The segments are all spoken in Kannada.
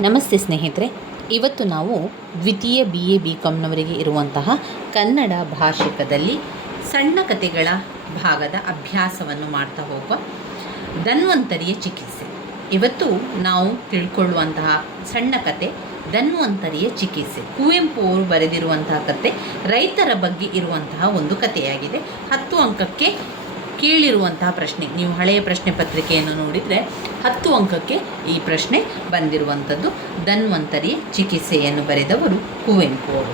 ನಮಸ್ತೆ ಸ್ನೇಹಿತರೆ, ಇವತ್ತು ನಾವು ದ್ವಿತೀಯ BA BComನವರಿಗೆ ಇರುವಂತಹ ಕನ್ನಡ ಭಾಷಿಕದಲ್ಲಿ ಸಣ್ಣ ಕಥೆಗಳ ಭಾಗದ ಅಭ್ಯಾಸವನ್ನು ಮಾಡ್ತಾ ಹೋಗುವ ಧನ್ವಂತರಿಯ ಚಿಕಿತ್ಸೆ. ಇವತ್ತು ನಾವು ತಿಳ್ಕೊಳ್ಳುವಂತಹ ಸಣ್ಣ ಕತೆ ಧನ್ವಂತರಿಯ ಚಿಕಿತ್ಸೆ. ಕುವೆಂಪು ಅವರು ಬರೆದಿರುವಂತಹ ಕತೆ ರೈತರ ಬಗ್ಗೆ ಇರುವಂತಹ ಒಂದು ಕಥೆಯಾಗಿದೆ. 10 ಅಂಕಕ್ಕೆ ಕೇಳಿರುವಂತಹ ಪ್ರಶ್ನೆ. ನೀವು ಹಳೆಯ ಪ್ರಶ್ನೆ ಪತ್ರಿಕೆಯನ್ನು ನೋಡಿದರೆ 10 ಅಂಕಕ್ಕೆ ಈ ಪ್ರಶ್ನೆ ಬಂದಿರುವಂಥದ್ದು. ಧನ್ವಂತರಿಯ ಚಿಕಿತ್ಸೆಯನ್ನು ಬರೆದವರು ಕುವೆಂಪು ಅವರು.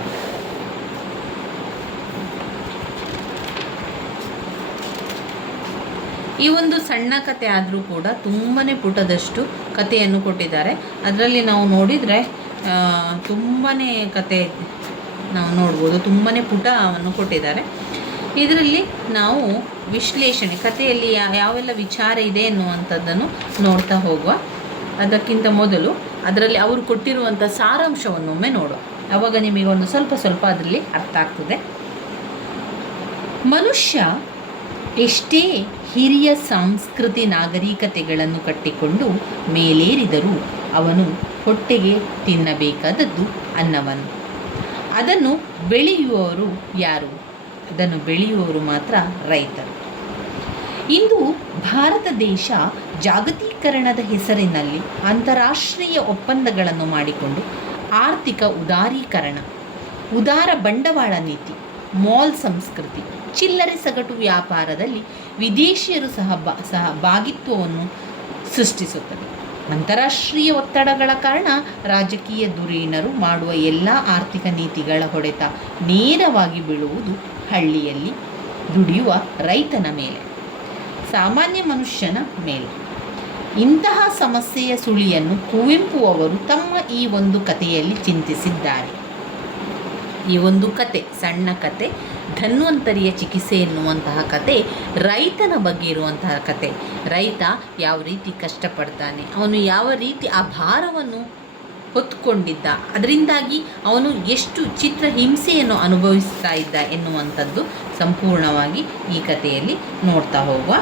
ಈ ಒಂದು ಸಣ್ಣ ಕತೆ ಆದರೂ ಕೂಡ ತುಂಬಾ ಪುಟದಷ್ಟು ಕಥೆಯನ್ನು ಕೊಟ್ಟಿದ್ದಾರೆ. ಅದರಲ್ಲಿ ನಾವು ನೋಡಿದರೆ ತುಂಬಾ ಕತೆ ನಾವು ನೋಡ್ಬೋದು, ತುಂಬಾ ಪುಟವನ್ನು ಕೊಟ್ಟಿದ್ದಾರೆ. ಇದರಲ್ಲಿ ನಾವು ವಿಶ್ಲೇಷಣೆ, ಕಥೆಯಲ್ಲಿ ಯಾವೆಲ್ಲ ವಿಚಾರ ಇದೆ ಎನ್ನುವಂಥದ್ದನ್ನು ನೋಡ್ತಾ ಹೋಗುವ. ಅದಕ್ಕಿಂತ ಮೊದಲು ಅದರಲ್ಲಿ ಅವರು ಕೊಟ್ಟಿರುವಂಥ ಸಾರಾಂಶವನ್ನೊಮ್ಮೆ ನೋಡುವ. ಆವಾಗ ನಿಮಗೊಂದು ಸ್ವಲ್ಪ ಅದರಲ್ಲಿ ಅರ್ಥ ಆಗ್ತದೆ. ಮನುಷ್ಯ ಎಷ್ಟೇ ಹಿರಿಯ ಸಂಸ್ಕೃತಿ ನಾಗರಿಕತೆಗಳನ್ನು ಕಟ್ಟಿಕೊಂಡು ಮೇಲೇರಿದರೂ ಅವನು ಹೊಟ್ಟೆಗೆ ತಿನ್ನಬೇಕಾದದ್ದು ಅನ್ನವನ್ನು. ಅದನ್ನು ಬೆಳೆಯುವವರು ಯಾರು? ಅದನ್ನು ಬೆಳೆಯುವವರು ಮಾತ್ರ ರೈತರು. ಇಂದು ಭಾರತ ದೇಶ ಜಾಗತೀಕರಣದ ಹೆಸರಿನಲ್ಲಿ ಅಂತಾರಾಷ್ಟ್ರೀಯ ಒಪ್ಪಂದಗಳನ್ನು ಮಾಡಿಕೊಂಡು ಆರ್ಥಿಕ ಉದಾರೀಕರಣ, ಉದಾರ ಬಂಡವಾಳ ನೀತಿ, ಮಾಲ್ ಸಂಸ್ಕೃತಿ, ಚಿಲ್ಲರೆ ಸಗಟು ವ್ಯಾಪಾರದಲ್ಲಿ ವಿದೇಶಿಯರು ಸಹ ಭಾಗಿತ್ವವನ್ನು ಸೃಷ್ಟಿಸುತ್ತದೆ. ಅಂತಾರಾಷ್ಟ್ರೀಯ ಒತ್ತಡಗಳ ಕಾರಣ ರಾಜಕೀಯ ಧುರೀಣರು ಮಾಡುವ ಎಲ್ಲ ಆರ್ಥಿಕ ನೀತಿಗಳ ಹೊಡೆತ ನೇರವಾಗಿ ಬೀಳುವುದು ಹಳ್ಳಿಯಲ್ಲಿ ದುಡಿಯುವ ರೈತನ ಮೇಲೆ, ಸಾಮಾನ್ಯ ಮನುಷ್ಯನ ಮೇಲೆ. ಇಂತಹ ಸಮಸ್ಯೆಯ ಸುಳಿಯನ್ನು ಕುವೆಂಪು ಅವರು ತಮ್ಮ ಈ ಒಂದು ಕಥೆಯಲ್ಲಿ ಚಿಂತಿಸಿದ್ದಾರೆ. ಈ ಒಂದು ಕತೆ, ಸಣ್ಣ ಕತೆ, ಧನ್ವಂತರಿಯ ಚಿಕಿತ್ಸೆ ಎನ್ನುವಂತಹ ಕತೆ ರೈತನ ಬಗ್ಗೆ ಇರುವಂತಹ ಕತೆ. ರೈತ ಯಾವ ರೀತಿ ಕಷ್ಟಪಡ್ತಾನೆ, ಅವನು ಯಾವ ರೀತಿ ಆ ಭಾರವನ್ನು ಹೊತ್ತುಕೊಂಡಿದ್ದ, ಅದರಿಂದಾಗಿ ಅವನು ಎಷ್ಟು ಚಿತ್ರಹಿಂಸೆಯನ್ನು ಅನುಭವಿಸ್ತಾ ಇದ್ದ ಎನ್ನುವಂಥದ್ದು ಸಂಪೂರ್ಣವಾಗಿ ಈ ಕಥೆಯಲ್ಲಿ ನೋಡ್ತಾ ಹೋಗುವ.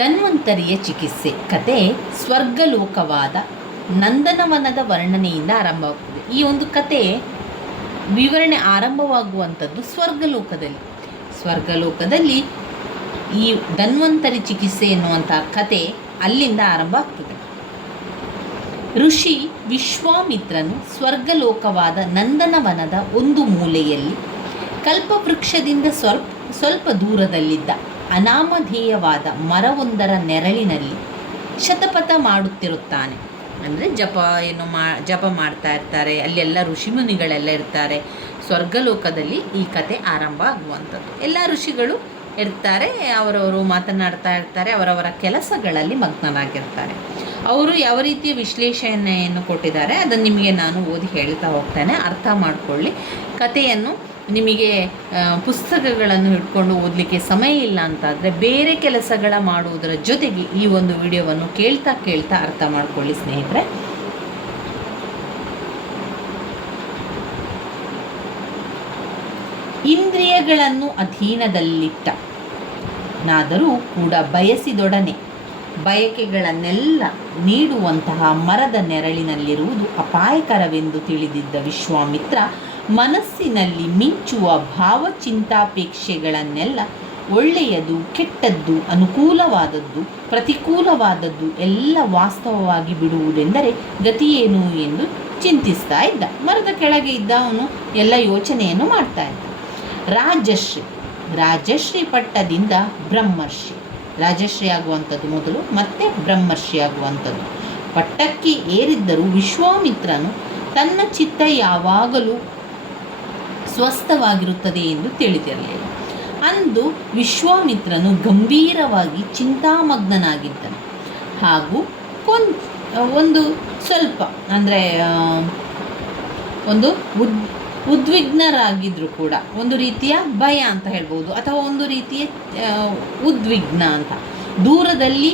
ಧನ್ವಂತರಿಯ ಚಿಕಿತ್ಸೆ ಕತೆ ಸ್ವರ್ಗಲೋಕವಾದ ನಂದನವನದ ವರ್ಣನೆಯಿಂದ ಆರಂಭವಾಗ್ತದೆ. ಈ ಒಂದು ಕತೆ ವಿವರಣೆ ಆರಂಭವಾಗುವಂಥದ್ದು ಸ್ವರ್ಗಲೋಕದಲ್ಲಿ ಈ ಧನ್ವಂತರಿ ಚಿಕಿತ್ಸೆ ಎನ್ನುವಂಥ ಕತೆ ಅಲ್ಲಿಂದ ಆರಂಭ ಆಗ್ತದೆ. ಋಷಿ ವಿಶ್ವಾಮಿತ್ರನು ಸ್ವರ್ಗಲೋಕವಾದ ನಂದನವನದ ಒಂದು ಮೂಲೆಯಲ್ಲಿ ಕಲ್ಪವೃಕ್ಷದಿಂದ ಸ್ವಲ್ಪ ದೂರದಲ್ಲಿದ್ದ ಅನಾಮಧೇಯವಾದ ಮರವೊಂದರ ನೆರಳಿನಲ್ಲಿ ಶತಪಥ ಮಾಡುತ್ತಿರುತ್ತಾನೆ. ಅಂದರೆ ಜಪ ಮಾಡ್ತಾ ಇರ್ತಾರೆ. ಅಲ್ಲೆಲ್ಲ ಋಷಿಮುನಿಗಳೆಲ್ಲ ಇರ್ತಾರೆ. ಸ್ವರ್ಗಲೋಕದಲ್ಲಿ ಈ ಕತೆ ಆರಂಭ ಆಗುವಂಥದ್ದು. ಎಲ್ಲ ಋಷಿಗಳು ಇರ್ತಾರೆ, ಅವರವರು ಮಾತನಾಡ್ತಾ ಇರ್ತಾರೆ, ಅವರವರ ಕೆಲಸಗಳಲ್ಲಿ ಮಗ್ನರಾಗಿರ್ತಾರೆ. ಅವರು ಯಾವ ರೀತಿಯ ವಿಶ್ಲೇಷಣೆಯನ್ನು ಕೊಟ್ಟಿದ್ದಾರೆ ಅದನ್ನು ನಿಮಗೆ ನಾನು ಓದಿ ಹೇಳ್ತಾ ಹೋಗ್ತೇನೆ, ಅರ್ಥ ಮಾಡಿಕೊಳ್ಳಿ. ಕಥೆಯನ್ನು ನಿಮಗೆ ಪುಸ್ತಕಗಳನ್ನು ಹಿಡ್ಕೊಂಡು ಓದಲಿಕ್ಕೆ ಸಮಯ ಇಲ್ಲ ಅಂತಾದರೆ ಬೇರೆ ಕೆಲಸಗಳ ಮಾಡುವುದರ ಜೊತೆಗೆ ಈ ಒಂದು ವಿಡಿಯೋವನ್ನು ಕೇಳ್ತಾ ಅರ್ಥ ಮಾಡಿಕೊಳ್ಳಿ ಸ್ನೇಹಿತರೆ. ಇಂದ್ರಿಯಗಳನ್ನು ಅಧೀನದಲ್ಲಿಟ್ಟನಾದರೂ ಕೂಡ ಬಯಸಿದೊಡನೆ ಬಯಕೆಗಳನ್ನೆಲ್ಲ ನೀಡುವಂತಹ ಮರದ ನೆರಳಿನಲ್ಲಿರುವುದು ಅಪಾಯಕರವೆಂದು ತಿಳಿದಿದ್ದ ವಿಶ್ವಾಮಿತ್ರ ಮನಸ್ಸಿನಲ್ಲಿ ಮಿಂಚುವ ಭಾವಚಿಂತಾಪೇಕ್ಷೆಗಳನ್ನೆಲ್ಲ ಒಳ್ಳೆಯದು, ಕೆಟ್ಟದ್ದು, ಅನುಕೂಲವಾದದ್ದು, ಪ್ರತಿಕೂಲವಾದದ್ದು ಎಲ್ಲ ವಾಸ್ತವವಾಗಿ ಬಿಡುವುದೆಂದರೆ ಗತಿಯೇನು ಎಂದು ಚಿಂತಿಸ್ತಾ ಇದ್ದ. ಮರದ ಕೆಳಗೆ ಇದ್ದ ಅವನು ಎಲ್ಲ ಯೋಚನೆಯನ್ನು ಮಾಡ್ತಾ ಇದ್ದ. ರಾಜಶ್ರೀ ಪಟ್ಟದಿಂದ ಬ್ರಹ್ಮರ್ಷಿ, ರಾಜಶ್ರೀ ಆಗುವಂಥದ್ದು ಮೊದಲು, ಮತ್ತೆ ಬ್ರಹ್ಮರ್ಷಿ ಆಗುವಂಥದ್ದು. ಪಟ್ಟಕ್ಕೆ ಏರಿದ್ದರೂ ವಿಶ್ವಾಮಿತ್ರನು ತನ್ನ ಚಿತ್ತ ಯಾವಾಗಲೂ ಸ್ವಸ್ಥವಾಗಿರುತ್ತದೆ ಎಂದು ತಿಳಿದಿರಲಿಲ್ಲ. ಅಂದು ವಿಶ್ವಾಮಿತ್ರನು ಗಂಭೀರವಾಗಿ ಚಿಂತಾಮಗ್ನನಾಗಿದ್ದನು. ಹಾಗೂ ಒಂದು ಸ್ವಲ್ಪ ಅಂದರೆ ಒಂದು ಉದ್ವಿಗ್ನರಾಗಿದ್ದರೂ ಕೂಡ, ಒಂದು ರೀತಿಯ ಭಯ ಅಂತ ಹೇಳ್ಬೋದು, ಅಥವಾ ಒಂದು ರೀತಿಯ ಉದ್ವಿಗ್ನ ಅಂತ. ದೂರದಲ್ಲಿ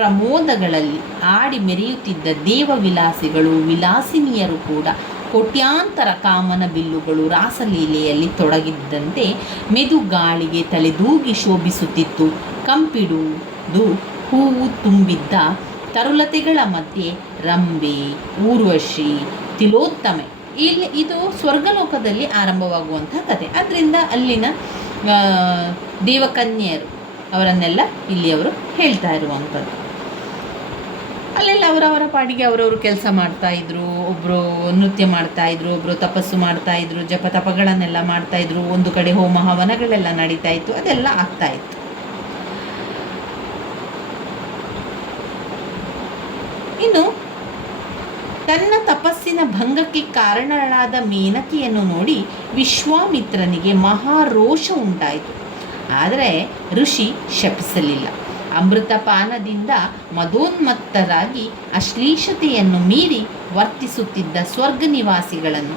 ಪ್ರಮೋದಗಳಲ್ಲಿ ಆಡಿ ಮೆರೆಯುತ್ತಿದ್ದ ದೇವವಿಲಾಸಿಗಳು, ವಿಲಾಸಿನಿಯರು ಕೂಡ ಕೋಟ್ಯಾಂತರ ಕಾಮನ ಬಿಲ್ಲುಗಳು ರಾಸಲೀಲೆಯಲ್ಲಿ ತೊಡಗಿದ್ದಂತೆ ಮೆದು ಗಾಳಿಗೆ ತಲೆದೂಗಿ ಶೋಭಿಸುತ್ತಿತ್ತು. ಕಂಪಿಡುವುದು ಹೂವು ತುಂಬಿದ್ದ ತರುಲತೆಗಳ ಮಧ್ಯೆ ರಂಬೆ, ಊರ್ವಶಿ, ತಿಲೋತ್ತಮೆ, ಇದು ಸ್ವರ್ಗಲೋಕದಲ್ಲಿ ಆರಂಭವಾಗುವಂಥ ಕಥೆ. ಅದರಿಂದ ಅಲ್ಲಿನ ದೇವಕನ್ಯರು ಅವರನ್ನೆಲ್ಲ ಇಲ್ಲಿ ಅವರು ಹೇಳ್ತಾ ಇರುವಂಥದ್ದು. ಅಲ್ಲೆಲ್ಲ ಅವರವರ ಪಾಡಿಗೆ ಅವರವರು ಕೆಲಸ ಮಾಡ್ತಾಯಿದ್ರು. ಒಬ್ಬರು ನೃತ್ಯ ಮಾಡ್ತಾಯಿದ್ರು, ಒಬ್ಬರು ತಪಸ್ಸು ಮಾಡ್ತಾಯಿದ್ರು, ಜಪ ತಪಗಳನ್ನೆಲ್ಲ ಮಾಡ್ತಾಯಿದ್ರು. ಒಂದು ಕಡೆ ಹೋಮ ಹವನಗಳೆಲ್ಲ ನಡೀತಾ ಇತ್ತು, ಅದೆಲ್ಲ ಆಗ್ತಾಯಿತ್ತು. ಇನ್ನು ತನ್ನ ತಪಸ್ಸಿನ ಭಂಗಕ್ಕೆ ಕಾರಣಳಾದ ಮೇನಕೆಯನ್ನು ನೋಡಿ ವಿಶ್ವಾಮಿತ್ರನಿಗೆ ಮಹಾರೋಷ ಉಂಟಾಯಿತು. ಆದರೆ ಋಷಿ ಶಪಿಸಲಿಲ್ಲ. ಅಮೃತಪಾನದಿಂದ ಮದೋನ್ಮತ್ತರಾಗಿ ಅಶ್ಲೀಷತೆಯನ್ನು ಮೀರಿ ವರ್ತಿಸುತ್ತಿದ್ದ ಸ್ವರ್ಗ ನಿವಾಸಿಗಳನ್ನು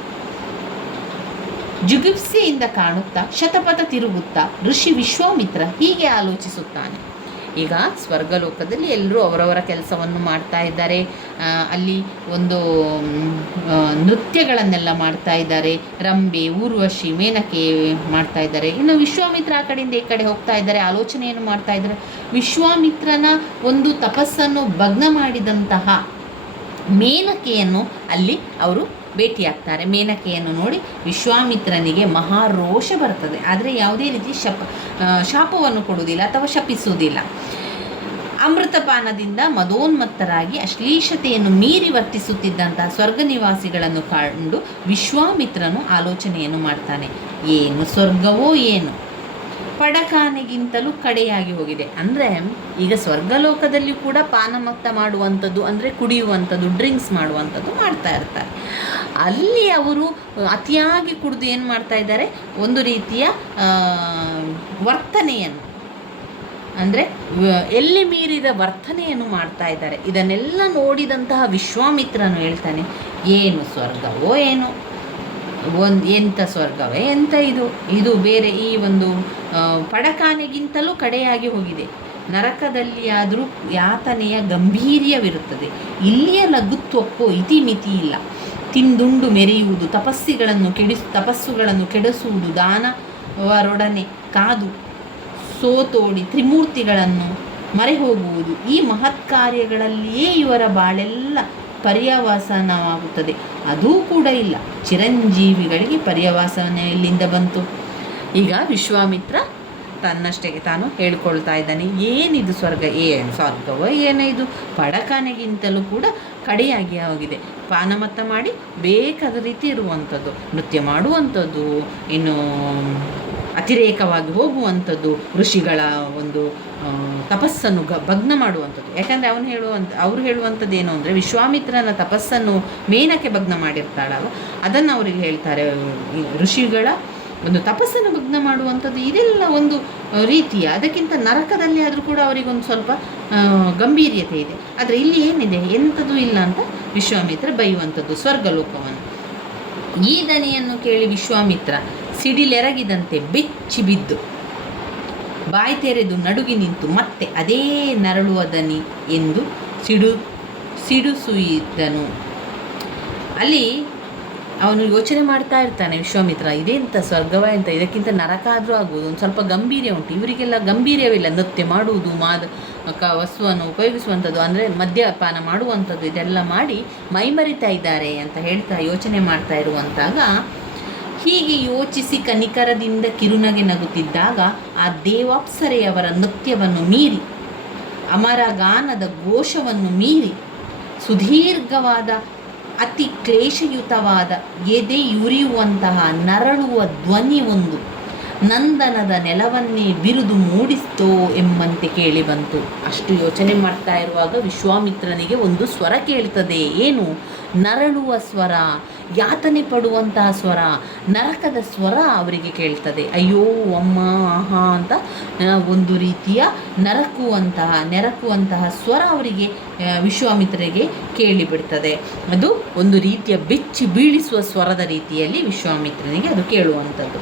ಜುಗುಪ್ಸೆಯಿಂದ ಕಾಣುತ್ತಾ ಶತಪಥ ತಿರುಗುತ್ತಾ ಋಷಿ ವಿಶ್ವಾಮಿತ್ರ ಹೀಗೆ ಆಲೋಚಿಸುತ್ತಾನೆ. ಈಗ ಸ್ವರ್ಗಲೋಕದಲ್ಲಿ ಎಲ್ಲರೂ ಅವರವರ ಕೆಲಸವನ್ನು ಮಾಡ್ತಾ ಇದ್ದಾರೆ. ಅಲ್ಲಿ ಒಂದು ನೃತ್ಯಗಳನ್ನೆಲ್ಲ ಮಾಡ್ತಾ ಇದ್ದಾರೆ. ರಂಬೆ, ಊರ್ವಶಿ, ಮೇನಕೆ ಮಾಡ್ತಾ ಇದ್ದಾರೆ. ಇನ್ನು ವಿಶ್ವಾಮಿತ್ರ ಆ ಕಡೆಯಿಂದ ಈ ಕಡೆ ಹೋಗ್ತಾ ಇದ್ದಾರೆ, ಆಲೋಚನೆಯನ್ನು ಮಾಡ್ತಾ ಇದ್ದಾರೆ. ವಿಶ್ವಾಮಿತ್ರನ ಒಂದು ತಪಸ್ಸನ್ನು ಭಗ್ನ ಮಾಡಿದಂತಹ ಮೇನಕೆಯನ್ನು ಅಲ್ಲಿ ಅವರು ಭೇಟಿಯಾಗ್ತಾರೆ. ಮೇನಕೆಯನ್ನು ನೋಡಿ ವಿಶ್ವಾಮಿತ್ರನಿಗೆ ಮಹಾರೋಷ ಬರ್ತದೆ. ಆದರೆ ಯಾವುದೇ ರೀತಿ ಶಾಪವನ್ನು ಕೊಡುವುದಿಲ್ಲ ಅಥವಾ ಶಪಿಸುವುದಿಲ್ಲ. ಅಮೃತಪಾನದಿಂದ ಮದೋನ್ಮತ್ತರಾಗಿ ಅಶ್ಲೀಷತೆಯನ್ನು ಮೀರಿ ವರ್ತಿಸುತ್ತಿದ್ದಂತಹ ಸ್ವರ್ಗ ನಿವಾಸಿಗಳನ್ನು ಕಂಡು ವಿಶ್ವಾಮಿತ್ರನು ಆಲೋಚನೆಯನ್ನು ಮಾಡ್ತಾನೆ. ಏನು ಸ್ವರ್ಗವೋ ಏನು, ಪಡಕಾನೆಗಿಂತಲೂ ಕಡೆಯಾಗಿ ಹೋಗಿದೆ. ಅಂದರೆ ಈಗ ಸ್ವರ್ಗಲೋಕದಲ್ಲಿ ಕೂಡ ಪಾನಮತ್ತ ಮಾಡುವಂಥದ್ದು, ಅಂದರೆ ಕುಡಿಯುವಂಥದ್ದು, ಡ್ರಿಂಕ್ಸ್ ಮಾಡುವಂಥದ್ದು ಮಾಡ್ತಾ ಇರ್ತಾರೆ. ಅಲ್ಲಿ ಅವರು ಅತಿಯಾಗಿ ಕುಡಿದು ಏನು ಮಾಡ್ತಾ ಇದ್ದಾರೆ, ಒಂದು ರೀತಿಯ ವರ್ತನೆಯನ್ನು, ಅಂದರೆ ಎಲ್ಲಿ ಮೀರಿದ ವರ್ತನೆಯನ್ನು ಮಾಡ್ತಾ ಇದ್ದಾರೆ. ಇದನ್ನೆಲ್ಲ ನೋಡಿದಂತಹ ವಿಶ್ವಾಮಿತ್ರನು ಹೇಳ್ತಾನೆ, ಏನು ಸ್ವರ್ಗವೋ ಏನು, ಎಂಥ ಸ್ವರ್ಗವೇ ಎಂಥ ಇದು ಬೇರೆ, ಈ ಒಂದು ಪಡಕಾನೆಗಿಂತಲೂ ಕಡೆಯಾಗಿ ಹೋಗಿದೆ. ನರಕದಲ್ಲಿ ಆದರೂ ಯಾತನೆಯ ಗಂಭೀರ್ಯವಿರುತ್ತದೆ. ಇಲ್ಲಿಯ ಲಘುತ್ವಕ್ಕೂ ಇತಿಮಿತಿ ಇಲ್ಲ. ತಿಂದುಂಡು ಮೆರೆಯುವುದು, ತಪಸ್ಸುಗಳನ್ನು ಕೆಡಿಸುವುದು, ದಾನವರೊಡನೆ ಕಾದು ಸೋತೋಡಿ ತ್ರಿಮೂರ್ತಿಗಳನ್ನು ಮರೆ ಹೋಗುವುದು, ಈ ಮಹತ್ ಕಾರ್ಯಗಳಲ್ಲಿಯೇ ಇವರ ಬಾಳೆಲ್ಲ ಪರ್ಯವಸಾನವಾಗುತ್ತದೆ. ಅದೂ ಕೂಡ ಇಲ್ಲ. ಚಿರಂಜೀವಿಗಳಿಗೆ ಪರ್ಯವಸಾನ ಎಲ್ಲಿಂದ ಬಂತು? ಈಗ ವಿಶ್ವಾಮಿತ್ರ ತನ್ನಷ್ಟಕ್ಕೆ ತಾನು ಹೇಳ್ಕೊಳ್ತಾ ಇದ್ದಾನೆ, ಏನಿದು ಸ್ವರ್ಗವೋ ಏನೋ ಇದು, ಪಡಕಾನೆಗಿಂತಲೂ ಕೂಡ ಕಡೆಯಾಗಿ ಹೋಗಿದೆ. ಪಾನಮತ್ತ ಮಾಡಿ ಬೇಕಾದ ರೀತಿ ಇರುವಂಥದ್ದು, ನೃತ್ಯ ಮಾಡುವಂಥದ್ದು, ಇನ್ನು ಅತಿರೇಕವಾಗಿ ಹೋಗುವಂಥದ್ದು, ಋಷಿಗಳ ಒಂದು ತಪಸ್ಸನ್ನು ಭಗ್ನ ಮಾಡುವಂಥದ್ದು. ಯಾಕಂದರೆ ಅವ್ರು ಹೇಳುವಂಥದ್ದು ಏನು ಅಂದರೆ, ವಿಶ್ವಾಮಿತ್ರನ ತಪಸ್ಸನ್ನು ಮೇನಕೆ ಭಗ್ನ ಮಾಡಿರ್ತಾಳಲ್ಲ, ಅದನ್ನು ಅವರಿಗೆ ಹೇಳ್ತಾರೆ. ಋಷಿಗಳ ಒಂದು ತಪಸ್ಸನ್ನು ಭಗ್ನ ಮಾಡುವಂಥದ್ದು ಇದೆಲ್ಲ ಒಂದು ರೀತಿಯ, ಅದಕ್ಕಿಂತ ನರಕದಲ್ಲಿ ಆದರೂ ಕೂಡ ಅವರಿಗೊಂದು ಸ್ವಲ್ಪ ಗಂಭೀರ್ಯತೆ ಇದೆ. ಆದರೆ ಇಲ್ಲಿ ಏನಿದೆ, ಎಂಥದ್ದು ಇಲ್ಲ ಅಂತ ವಿಶ್ವಾಮಿತ್ರ ಬೈಯುವಂಥದ್ದು ಸ್ವರ್ಗಲೋಕವನ್ನು. ಈ ದನಿಯನ್ನು ಕೇಳಿ ವಿಶ್ವಾಮಿತ್ರ ಸಿಡಿಲೆರಗಿದಂತೆ ಬೆಚ್ಚಿ ಬಿದ್ದು ಬಾಯಿ ತೆರೆದು ನಡುಗಿ ನಿಂತು ಮತ್ತೆ ಅದೇ ನರಳುವ ದನಿ ಎಂದು ಸಿಡುಸುಯಿದನು. ಅಲ್ಲಿ ಅವನು ಯೋಚನೆ ಮಾಡ್ತಾ ಇರ್ತಾನೆ ವಿಶ್ವಾಮಿತ್ರ, ಇದೇಂತ ಸ್ವರ್ಗವ ಅಂತ, ಇದಕ್ಕಿಂತ ನರಕ ಆದರೂ ಆಗ್ಬೋದು, ಒಂದು ಸ್ವಲ್ಪ ಗಂಭೀರ್ಯ ಉಂಟು. ಇವರಿಗೆಲ್ಲ ಗಂಭೀರ್ಯವಿಲ್ಲ. ನೃತ್ಯ ಮಾಡುವುದು, ವಸ್ತುವನ್ನು ಉಪಯೋಗಿಸುವಂಥದ್ದು, ಅಂದರೆ ಮದ್ಯಪಾನ ಮಾಡುವಂಥದ್ದು, ಇದೆಲ್ಲ ಮಾಡಿ ಮೈಮರಿತಾ ಇದ್ದಾರೆ ಅಂತ ಹೇಳ್ತಾ ಯೋಚನೆ ಮಾಡ್ತಾ ಇರುವಂತಾಗ, ಹೀಗೆ ಯೋಚಿಸಿ ಕನಿಕರದಿಂದ ಕಿರುನಗೆ ನಗುತ್ತಿದ್ದಾಗ ಆ ದೇವಾಪ್ಸರೆಯವರ ನೃತ್ಯವನ್ನು ಮೀರಿ, ಅಮರಗಾನದ ಘೋಷವನ್ನು ಮೀರಿ, ಸುದೀರ್ಘವಾದ ಅತಿ ಕ್ಲೇಶಯುತವಾದ ಎದೆಯುರಿಯುವಂತಹ ನರಳುವ ಧ್ವನಿ ಒಂದು ನಂದನದ ನೆಲವನ್ನೇ ಬಿರುದು ಮೂಡಿಸ್ತೋ ಎಂಬಂತೆ ಕೇಳಿ ಬಂತು. ಅಷ್ಟು ಯೋಚನೆ ಮಾಡ್ತಾ ಇರುವಾಗ ವಿಶ್ವಾಮಿತ್ರನಿಗೆ ಒಂದು ಸ್ವರ ಕೇಳ್ತದೆ. ಏನು? ನರಳುವ ಸ್ವರ, ಯಾತನೆ ಪಡುವಂತಹ ಸ್ವರ, ನರಕದ ಸ್ವರ ಅವರಿಗೆ ಕೇಳ್ತದೆ. ಅಮ್ಮ ಆಹಾ ಅಂತ ಒಂದು ರೀತಿಯ ನೆರಕುವಂತಹ ಸ್ವರ ಅವರಿಗೆ ವಿಶ್ವಾಮಿತ್ರರಿಗೆ ಕೇಳಿಬಿಡ್ತದೆ. ಅದು ಒಂದು ರೀತಿಯ ಬೆಚ್ಚಿ ಬೀಳಿಸುವ ಸ್ವರದ ರೀತಿಯಲ್ಲಿ ವಿಶ್ವಾಮಿತ್ರನಿಗೆ ಅದು ಕೇಳುವಂಥದ್ದು.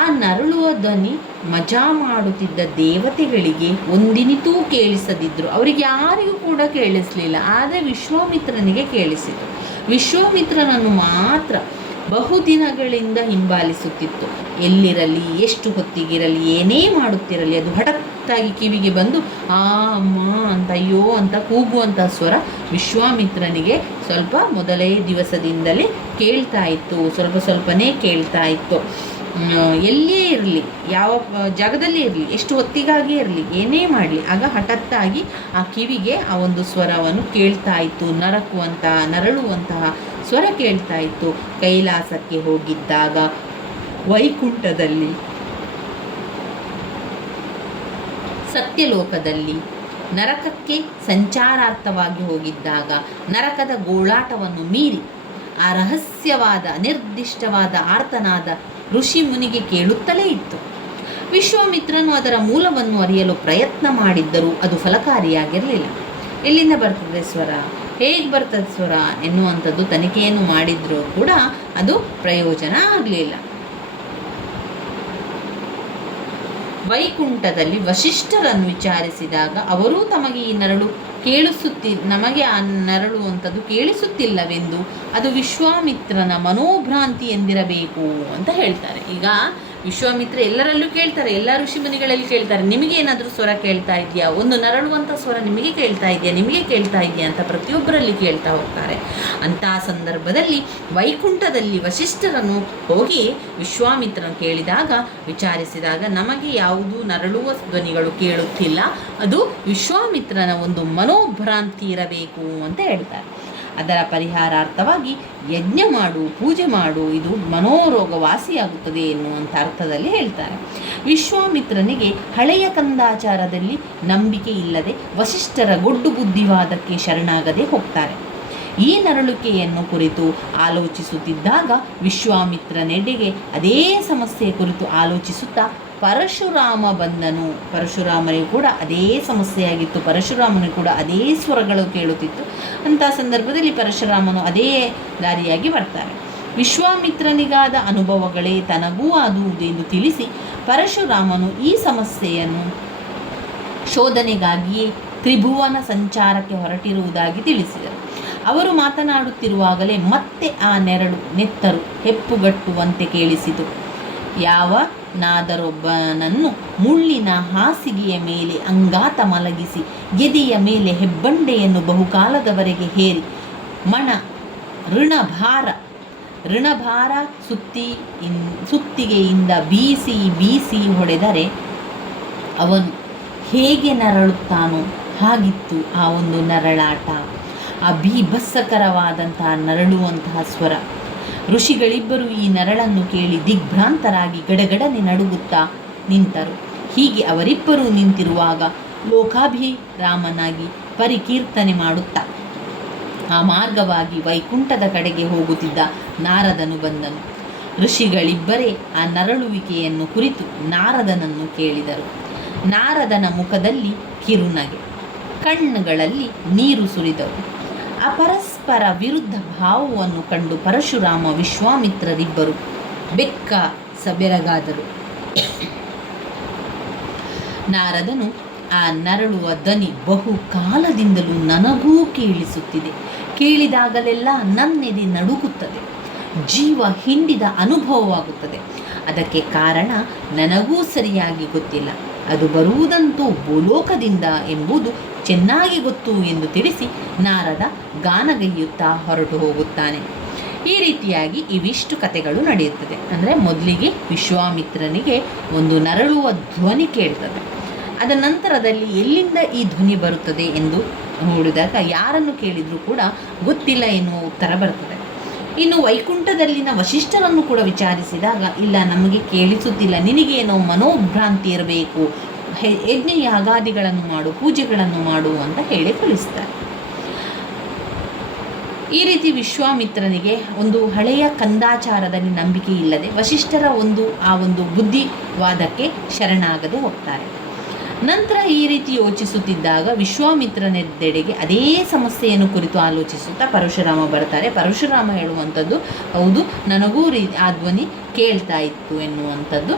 ಆ ನರಳುವ ಧ್ವನಿ ಮಜಾ ಮಾಡುತ್ತಿದ್ದ ದೇವತೆಗಳಿಗೆ ಒಂದಿನಿತೂ ಕೇಳಿಸದಿದ್ದರು. ಅವರಿಗೆ ಯಾರಿಗೂ ಕೂಡ ಕೇಳಿಸಲಿಲ್ಲ, ಆದರೆ ವಿಶ್ವಾಮಿತ್ರನಿಗೆ ಕೇಳಿಸಿತು. ವಿಶ್ವಾಮಿತ್ರನನ್ನು ಮಾತ್ರ ಬಹುದಿನಗಳಿಂದ ಹಿಂಬಾಲಿಸುತ್ತಿತ್ತು. ಎಲ್ಲಿರಲಿ, ಎಷ್ಟು ಹೊತ್ತಿಗಿರಲಿ, ಏನೇ ಮಾಡುತ್ತಿರಲಿ, ಅದು ಹಠಾತ್ತಾಗಿ ಕಿವಿಗೆ ಬಂದು ಆ ಅಮ್ಮ ಅಂತ, ಅಯ್ಯೋ ಅಂತ ಕೂಗುವಂಥ ಸ್ವರ ವಿಶ್ವಾಮಿತ್ರನಿಗೆ ಸ್ವಲ್ಪ ಮೊದಲೇ ದಿವಸದಿಂದಲೇ ಕೇಳ್ತಾ ಇತ್ತು. ಸ್ವಲ್ಪನೇ ಕೇಳ್ತಾ ಇತ್ತು. ಎಲ್ಲಿಯೇ ಇರಲಿ, ಯಾವ ಜಾಗದಲ್ಲೇ ಇರಲಿ, ಎಷ್ಟು ಹೊತ್ತಿಗಾಗಿ ಇರಲಿ, ಏನೇ ಮಾಡಲಿ, ಆಗ ಹಠಾತ್ತಾಗಿ ಆ ಕಿವಿಗೆ ಆ ಒಂದು ಸ್ವರವನ್ನು ಕೇಳ್ತಾ ಇತ್ತು. ನರಳುವಂತಹ ಸ್ವರ ಕೇಳ್ತಾ ಇತ್ತು. ಕೈಲಾಸಕ್ಕೆ ಹೋಗಿದ್ದಾಗ, ವೈಕುಂಠದಲ್ಲಿ, ಸತ್ಯಲೋಕದಲ್ಲಿ, ನರಕಕ್ಕೆ ಸಂಚಾರಾರ್ಥವಾಗಿ ಹೋಗಿದ್ದಾಗ, ನರಕದ ಗೋಳಾಟವನ್ನು ಮೀರಿ ಆ ರಹಸ್ಯವಾದ ನಿರ್ದಿಷ್ಟವಾದ ಆರ್ತನಾದ ಋಷಿ ಮುನಿಗೆ ಕೇಳುತ್ತಲೇ ಇತ್ತು. ವಿಶ್ವಾಮಿತ್ರನು ಅದರ ಮೂಲವನ್ನು ಅರಿಯಲು ಪ್ರಯತ್ನ ಮಾಡಿದ್ದರೂ ಅದು ಫಲಕಾರಿಯಾಗಿರಲಿಲ್ಲ. ಎಲ್ಲಿಂದ ಬರ್ತದೆ ಸ್ವರ, ಹೇಗೆ ಬರ್ತದೆ ಸ್ವರ ಎನ್ನುವಂಥದ್ದು ತನಿಖೆಯನ್ನು ಮಾಡಿದ್ರೂ ಕೂಡ ಅದು ಪ್ರಯೋಜನ ಆಗಲಿಲ್ಲ. ವೈಕುಂಠದಲ್ಲಿ ವಸಿಷ್ಠರನ್ನು ವಿಚಾರಿಸಿದಾಗ ಅವರೂ ತಮಗೆ ಈ ನರಳು ನಮಗೆ ಆ ನರಳುವಂಥದ್ದು ಕೇಳಿಸುತ್ತಿಲ್ಲವೆಂದು ಅದು ವಿಶ್ವಾಮಿತ್ರನ ಮನೋಭ್ರಾಂತಿ ಎಂದಿರಬೇಕು ಅಂತ ಹೇಳ್ತಾರೆ. ಈಗ ವಿಶ್ವಾಮಿತ್ರ ಎಲ್ಲರಲ್ಲೂ ಕೇಳ್ತಾರೆ, ಎಲ್ಲ ಋಷಿಮುನಿಗಳಲ್ಲಿ ಕೇಳ್ತಾರೆ, ನಿಮಗೇನಾದರೂ ಸ್ವರ ಕೇಳ್ತಾ ಇದೆಯಾ, ಒಂದು ನರಳುವಂಥ ಸ್ವರ ನಿಮಗೆ ಕೇಳ್ತಾ ಇದೆಯಾ ಅಂತ ಪ್ರತಿಯೊಬ್ಬರಲ್ಲಿ ಕೇಳ್ತಾ ಹೋಗ್ತಾರೆ. ಅಂತಹ ಸಂದರ್ಭದಲ್ಲಿ ವೈಕುಂಠದಲ್ಲಿ ವಸಿಷ್ಠರನ್ನು ಹೋಗಿ ವಿಶ್ವಾಮಿತ್ರನು ವಿಚಾರಿಸಿದಾಗ ನಮಗೆ ಯಾವುದೂ ನರಳುವ ಧ್ವನಿಗಳು ಕೇಳುತ್ತಿಲ್ಲ, ಅದು ವಿಶ್ವಾಮಿತ್ರನ ಒಂದು ಮನೋಭ್ರಾಂತಿ ಇರಬೇಕು ಅಂತ ಹೇಳ್ತಾರೆ. ಅದರ ಪರಿಹಾರಾರ್ಥವಾಗಿ ಯಜ್ಞ ಮಾಡು, ಪೂಜೆ ಮಾಡು, ಇದು ಮನೋರೋಗ ವಾಸಿಯಾಗುತ್ತದೆ ಎನ್ನುವಂಥ ಅರ್ಥದಲ್ಲಿ ಹೇಳ್ತಾರೆ. ವಿಶ್ವಾಮಿತ್ರನಿಗೆ ಹಳೆಯ ಕಂದಾಚಾರದಲ್ಲಿ ನಂಬಿಕೆ ಇಲ್ಲದೆ ವಸಿಷ್ಠರ ಗೊಡ್ಡು ಬುದ್ಧಿವಾದಕ್ಕೆ ಶರಣಾಗದೆ ಹೋಗ್ತಾರೆ. ಈ ನರಳುವಿಕೆಯನ್ನು ಕುರಿತು ಆಲೋಚಿಸುತ್ತಿದ್ದಾಗ ವಿಶ್ವಾಮಿತ್ರನೆಡೆಗೆ ಅದೇ ಸಮಸ್ಯೆ ಕುರಿತು ಆಲೋಚಿಸುತ್ತಾ ಪರಶುರಾಮ ಬಂದನು. ಪರಶುರಾಮನಿಗೂ ಕೂಡ ಅದೇ ಸಮಸ್ಯೆಯಾಗಿತ್ತು. ಪರಶುರಾಮನಿಗೂ ಕೂಡ ಅದೇ ಸ್ವರಗಳು ಕೇಳುತ್ತಿತ್ತು. ಅಂಥ ಸಂದರ್ಭದಲ್ಲಿ ಪರಶುರಾಮನು ಅದೇ ದಾರಿಯಾಗಿ ಬರ್ತಾರೆ. ವಿಶ್ವಾಮಿತ್ರನಿಗಾದ ಅನುಭವಗಳೇ ತನಗೂ ಆದುದೆಂದು ತಿಳಿಸಿ ಪರಶುರಾಮನು ಈ ಸಮಸ್ಯೆಯನ್ನು ಶೋಧನೆಗಾಗಿಯೇ ತ್ರಿಭುವನ ಸಂಚಾರಕ್ಕೆ ಹೊರಟಿರುವುದಾಗಿ ತಿಳಿಸಿದರು. ಅವರು ಮಾತನಾಡುತ್ತಿರುವಾಗಲೇ ಮತ್ತೆ ಆ ನೆತ್ತರು ಹೆಪ್ಪುಗಟ್ಟುವಂತೆ ಕೇಳಿಸಿತು. ಯಾವನಾದರೊಬ್ಬನನ್ನು ಮುಳ್ಳಿನ ಹಾಸಿಗೆಯ ಮೇಲೆ ಅಂಗಾತ ಮಲಗಿಸಿ ಗೆದೆಯ ಮೇಲೆ ಹೆಬ್ಬಂಡೆಯನ್ನು ಬಹುಕಾಲದವರೆಗೆ ಹೇರಿ ಋಣಭಾರ ಸುತ್ತಿಗೆಯಿಂದ ಬೀಸಿ ಹೊಡೆದರೆ ಅವನು ಹೇಗೆ ನರಳುತ್ತಾನೋ ಹಾಗಿತ್ತು ಆ ಒಂದು ನರಳಾಟ. ಆ ಬೀಭತ್ಸಕರವಾದಂತಹ ನರಳುವಂತಹ ಸ್ವರ. ಋಷಿಗಳಿಬ್ಬರು ಈ ನರಳನ್ನು ಕೇಳಿ ದಿಗ್ಭ್ರಾಂತರಾಗಿ ಗಡಗಡನೆ ನಡುಗುತ್ತಾ ನಿಂತರು. ಹೀಗೆ ಅವರಿಬ್ಬರೂ ನಿಂತಿರುವಾಗ ಲೋಕಾಭಿರಾಮನಾಗಿ ಪರಿಕೀರ್ತನೆ ಮಾಡುತ್ತಾ ಆ ಮಾರ್ಗವಾಗಿ ವೈಕುಂಠದ ಕಡೆಗೆ ಹೋಗುತ್ತಿದ್ದ ನಾರದನು ಬಂದನು. ಋಷಿಗಳಿಬ್ಬರೇ ಆ ನರಳುವಿಕೆಯನ್ನು ಕುರಿತು ನಾರದನನ್ನು ಕೇಳಿದರು. ನಾರದನ ಮುಖದಲ್ಲಿ ಕಿರುನಗೆ, ಕಣ್ಣುಗಳಲ್ಲಿ ನೀರು ಸುರಿದವು. ಅಪರಸ್ಪರ ವಿರುದ್ಧ ಭಾವವನ್ನು ಕಂಡು ಪರಶುರಾಮ ವಿಶ್ವಾಮಿತ್ರರಿಬ್ಬರು ಬೆರಗಾದರು. ನಾರದನು ಆ ನರಳುವ ಧ್ವನಿ ಬಹು ಕಾಲದಿಂದಲೂ ನನಗೂ ಕೇಳಿಸುತ್ತಿದೆ, ಕೇಳಿದಾಗಲೆಲ್ಲ ನನ್ನೆದೆ ನಡುಗುತ್ತದೆ, ಜೀವ ಹಿಂಡಿದ ಅನುಭವವಾಗುತ್ತದೆ. ಅದಕ್ಕೆ ಕಾರಣ ನನಗೂ ಸರಿಯಾಗಿ ಗೊತ್ತಿಲ್ಲ, ಅದು ಬರುವುದಂತೂ ಭೂಲೋಕದಿಂದ ಎಂಬುದು ಚೆನ್ನಾಗಿ ಗೊತ್ತು ಎಂದು ತಿಳಿಸಿ ನಾರದ ಗಾನಗೈಯುತ್ತಾ ಹೊರಟು ಹೋಗುತ್ತಾನೆ. ಈ ರೀತಿಯಾಗಿ ಇವಿಷ್ಟು ಕಥೆಗಳು ನಡೆಯುತ್ತದೆ. ಅಂದರೆ ಮೊದಲಿಗೆ ವಿಶ್ವಾಮಿತ್ರನಿಗೆ ಒಂದು ನರಳುವ ಧ್ವನಿ ಕೇಳ್ತದೆ. ಅದ ನಂತರದಲ್ಲಿ ಎಲ್ಲಿಂದ ಈ ಧ್ವನಿ ಬರುತ್ತದೆ ಎಂದು ನೋಡಿದಾಗ ಯಾರನ್ನು ಕೇಳಿದರೂ ಕೂಡ ಗೊತ್ತಿಲ್ಲ ಎನ್ನುವ ಉತ್ತರ ಬರ್ತದೆ. ಇನ್ನು ವೈಕುಂಠದಲ್ಲಿನ ವಸಿಷ್ಠರನ್ನು ಕೂಡ ವಿಚಾರಿಸಿದಾಗ ಇಲ್ಲ, ನಮಗೆ ಕೇಳಿಸುತ್ತಿಲ್ಲ, ನಿನಗೇನೋ ಮನೋಭ್ರಾಂತಿ ಇರಬೇಕು, ಯಜ್ಞ ಯಾಗಾದಿಗಳನ್ನು ಮಾಡು, ಪೂಜೆಗಳನ್ನು ಮಾಡು ಅಂತ ಹೇಳಿ ಕಳಿಸ್ತಾರೆ. ಈ ರೀತಿ ವಿಶ್ವಾಮಿತ್ರನಿಗೆ ಒಂದು ಹಳೆಯ ಕಂದಾಚಾರದಲ್ಲಿ ನಂಬಿಕೆ ಇಲ್ಲದೆ ವಸಿಷ್ಠರ ಆ ಒಂದು ಬುದ್ಧಿವಾದಕ್ಕೆ ಶರಣಾಗದೆ ಹೋಗ್ತಾರೆ. ನಂತರ ಈ ರೀತಿ ಯೋಚಿಸುತ್ತಿದ್ದಾಗ ವಿಶ್ವಾಮಿತ್ರನೆಡೆಗೆ ಅದೇ ಸಮಸ್ಯೆಯನ್ನು ಕುರಿತು ಆಲೋಚಿಸುತ್ತಾ ಪರಶುರಾಮ ಬರ್ತಾರೆ. ಪರಶುರಾಮ ಹೇಳುವಂಥದ್ದು ಹೌದು, ನನಗೂ ಆ ಧ್ವನಿ ಕೇಳ್ತಾ ಇತ್ತು ಎನ್ನುವಂಥದ್ದು.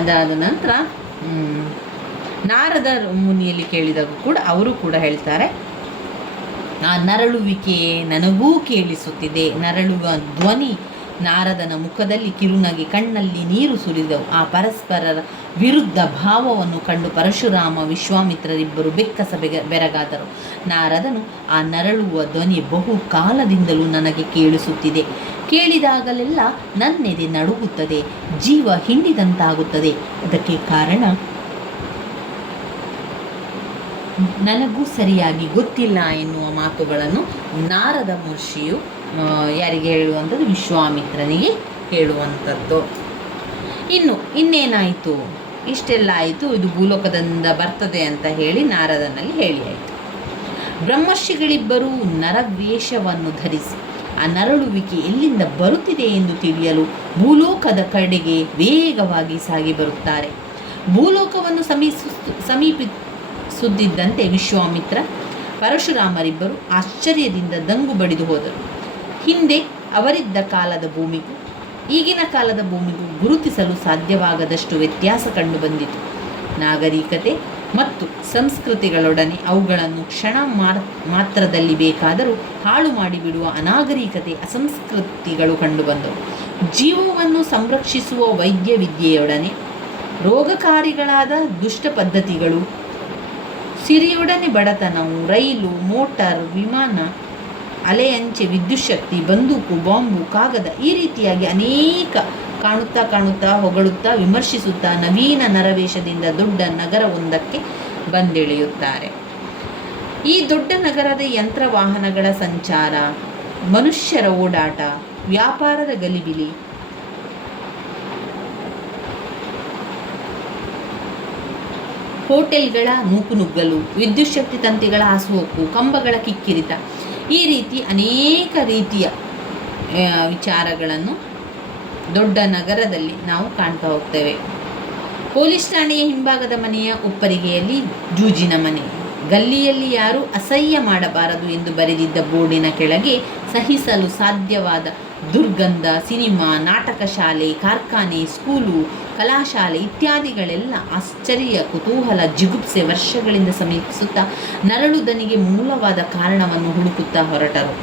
ಅದಾದ ನಂತರ ನಾರದ ಮುನಿಯಲ್ಲಿ ಕೇಳಿದಾಗ ಕೂಡ ಅವರು ಕೂಡ ಹೇಳ್ತಾರೆ, ಆ ನರಳುವಿಕೆ ನನಗೂ ಕೇಳಿಸುತ್ತಿದೆ. ನರಳುವ ಧ್ವನಿ ನಾರದನ ಮುಖದಲ್ಲಿ ಕಿರುನಗೆ, ಕಣ್ಣಲ್ಲಿ ನೀರು ಸುರಿದವು. ಆ ಪರಸ್ಪರರ ವಿರುದ್ಧ ಭಾವವನ್ನು ಕಂಡು ಪರಶುರಾಮ ವಿಶ್ವಾಮಿತ್ರರಿಬ್ಬರು ಬೆಕ್ಕಸ ಬೆರಗಾದರು. ನಾರದನು, ಆ ನರಳುವ ಧ್ವನಿ ಬಹು ಕಾಲದಿಂದಲೂ ನನಗೆ ಕೇಳಿಸುತ್ತಿದೆ. ಕೇಳಿದಾಗಲೆಲ್ಲ ನನ್ನೆದೆ ನಡುಗುತ್ತದೆ, ಜೀವ ಹಿಂಡಿದಂತಾಗುತ್ತದೆ. ಅದಕ್ಕೆ ಕಾರಣ ನನಗೂ ಸರಿಯಾಗಿ ಗೊತ್ತಿಲ್ಲ ಎನ್ನುವ ಮಾತುಗಳನ್ನು ನಾರದ ಮಹರ್ಷಿಯು ಯಾರಿಗೆ ಹೇಳುವಂಥದ್ದು? ವಿಶ್ವಾಮಿತ್ರನಿಗೆ ಹೇಳುವಂಥದ್ದು. ಇನ್ನೇನಾಯಿತು? ಇಷ್ಟೆಲ್ಲ ಆಯಿತು, ಇದು ಭೂಲೋಕದಿಂದ ಬರ್ತದೆ ಅಂತ ಹೇಳಿ ನಾರದನಲ್ಲಿ ಹೇಳಿ ಆಯಿತು. ಬ್ರಹ್ಮರ್ಷಿಗಳಿಬ್ಬರೂ ನರವೇಷವನ್ನು ಧರಿಸಿ ಆ ನರಳುವಿಕೆ ಎಲ್ಲಿಂದ ಬರುತ್ತಿದೆ ಎಂದು ತಿಳಿಯಲು ಭೂಲೋಕದ ಕಡೆಗೆ ವೇಗವಾಗಿ ಸಾಗಿ ಬರುತ್ತಾರೆ. ಭೂಲೋಕವನ್ನು ಸಮೀಪಿಸುತ್ತಿದ್ದಂತೆ ವಿಶ್ವಾಮಿತ್ರ ಪರಶುರಾಮರಿಬ್ಬರು ಆಶ್ಚರ್ಯದಿಂದ ದಂಗು ಬಡಿದು ಹೋದರು. ಹಿಂದೆ ಅವರಿದ್ದ ಕಾಲದ ಭೂಮಿಗೂ ಈಗಿನ ಕಾಲದ ಭೂಮಿಗೂ ಗುರುತಿಸಲು ಸಾಧ್ಯವಾಗದಷ್ಟು ವ್ಯತ್ಯಾಸ ಕಂಡುಬಂದಿತು. ನಾಗರಿಕತೆ ಮತ್ತು ಸಂಸ್ಕೃತಿಗಳೊಡನೆ ಅವುಗಳನ್ನು ಕ್ಷಣ ಮಾತ್ರದಲ್ಲಿ ಬೇಕಾದರೂ ಹಾಳು ಮಾಡಿಬಿಡುವ ಅನಾಗರಿಕತೆ, ಅಸಂಸ್ಕೃತಿಗಳು ಕಂಡುಬಂದವು. ಜೀವವನ್ನು ಸಂರಕ್ಷಿಸುವ ವೈದ್ಯ ವಿದ್ಯೆಯೊಡನೆ ರೋಗಕಾರಿಗಳಾದ ದುಷ್ಟ ಪದ್ಧತಿಗಳು, ಸಿರಿಯೊಡನೆ ಬಡತನವು, ರೈಲು, ಮೋಟಾರ್, ವಿಮಾನ, ಅಲೆಯಂಚೆ, ವಿದ್ಯುಚ್ಛಕ್ತಿ, ಬಂದೂಕು, ಬಾಂಬು, ಕಾಗದ, ಈ ರೀತಿಯಾಗಿ ಅನೇಕ ಕಾಣುತ್ತಾ ಹೊಗಳುತ್ತಾ ವಿಮರ್ಶಿಸುತ್ತಾ ನವೀನ ನರವೇಷದಿಂದ ದೊಡ್ಡ ನಗರವೊಂದಕ್ಕೆ ಬಂದಿಳಿಯುತ್ತಾರೆ. ಈ ದೊಡ್ಡ ನಗರದ ಯಂತ್ರವಾಹನಗಳ ಸಂಚಾರ, ಮನುಷ್ಯರ ಓಡಾಟ, ವ್ಯಾಪಾರದ ಗಲಿಬಿಲಿ, ಹೋಟೆಲ್ಗಳ ನೂಕುನುಗ್ಗಲು, ವಿದ್ಯುಚ್ಛಕ್ತಿ ತಂತಿಗಳ ಹಾಸುಹೊಕ್ಕು, ಕಂಬಗಳ ಕಿಕ್ಕಿರಿತ, ಈ ರೀತಿ ಅನೇಕ ರೀತಿಯ ವಿಚಾರಗಳನ್ನು ದೊಡ್ಡ ನಗರದಲ್ಲಿ ನಾವು ಕಾಣ್ತಾ ಹೋಗ್ತೇವೆ. ಪೊಲೀಸ್ ಠಾಣೆಯ ಹಿಂಭಾಗದ ಮನೆಯ ಉಪ್ಪರಿಗೆಯಲ್ಲಿ ಜೂಜಿನ ಮನೆ, ಗಲ್ಲಿಯಲ್ಲಿ ಯಾರೂ ಅಸಹ್ಯ ಮಾಡಬಾರದು ಎಂದು ಬರೆದಿದ್ದ ಬೋರ್ಡಿನ ಕೆಳಗೆ ಸಹಿಸಲು ಸಾಧ್ಯವಾದ ದುರ್ಗಂಧ, ಸಿನಿಮಾ, ನಾಟಕ ಶಾಲೆ, ಕಾರ್ಖಾನೆ, ಸ್ಕೂಲು, ಕಲಾಶಾಲೆ ಇತ್ಯಾದಿಗಳೆಲ್ಲ ಆಶ್ಚರ್ಯ, ಕುತೂಹಲ, ಜಿಗುಪ್ಸೆ ವರ್ಷಗಳಿಂದ ಸಮೀಪಿಸುತ್ತಾ ನರಳುದನಿಗೆ ಮೂಲವಾದ ಕಾರಣವನ್ನು ಹುಡುಕುತ್ತಾ ಹೊರಟರು.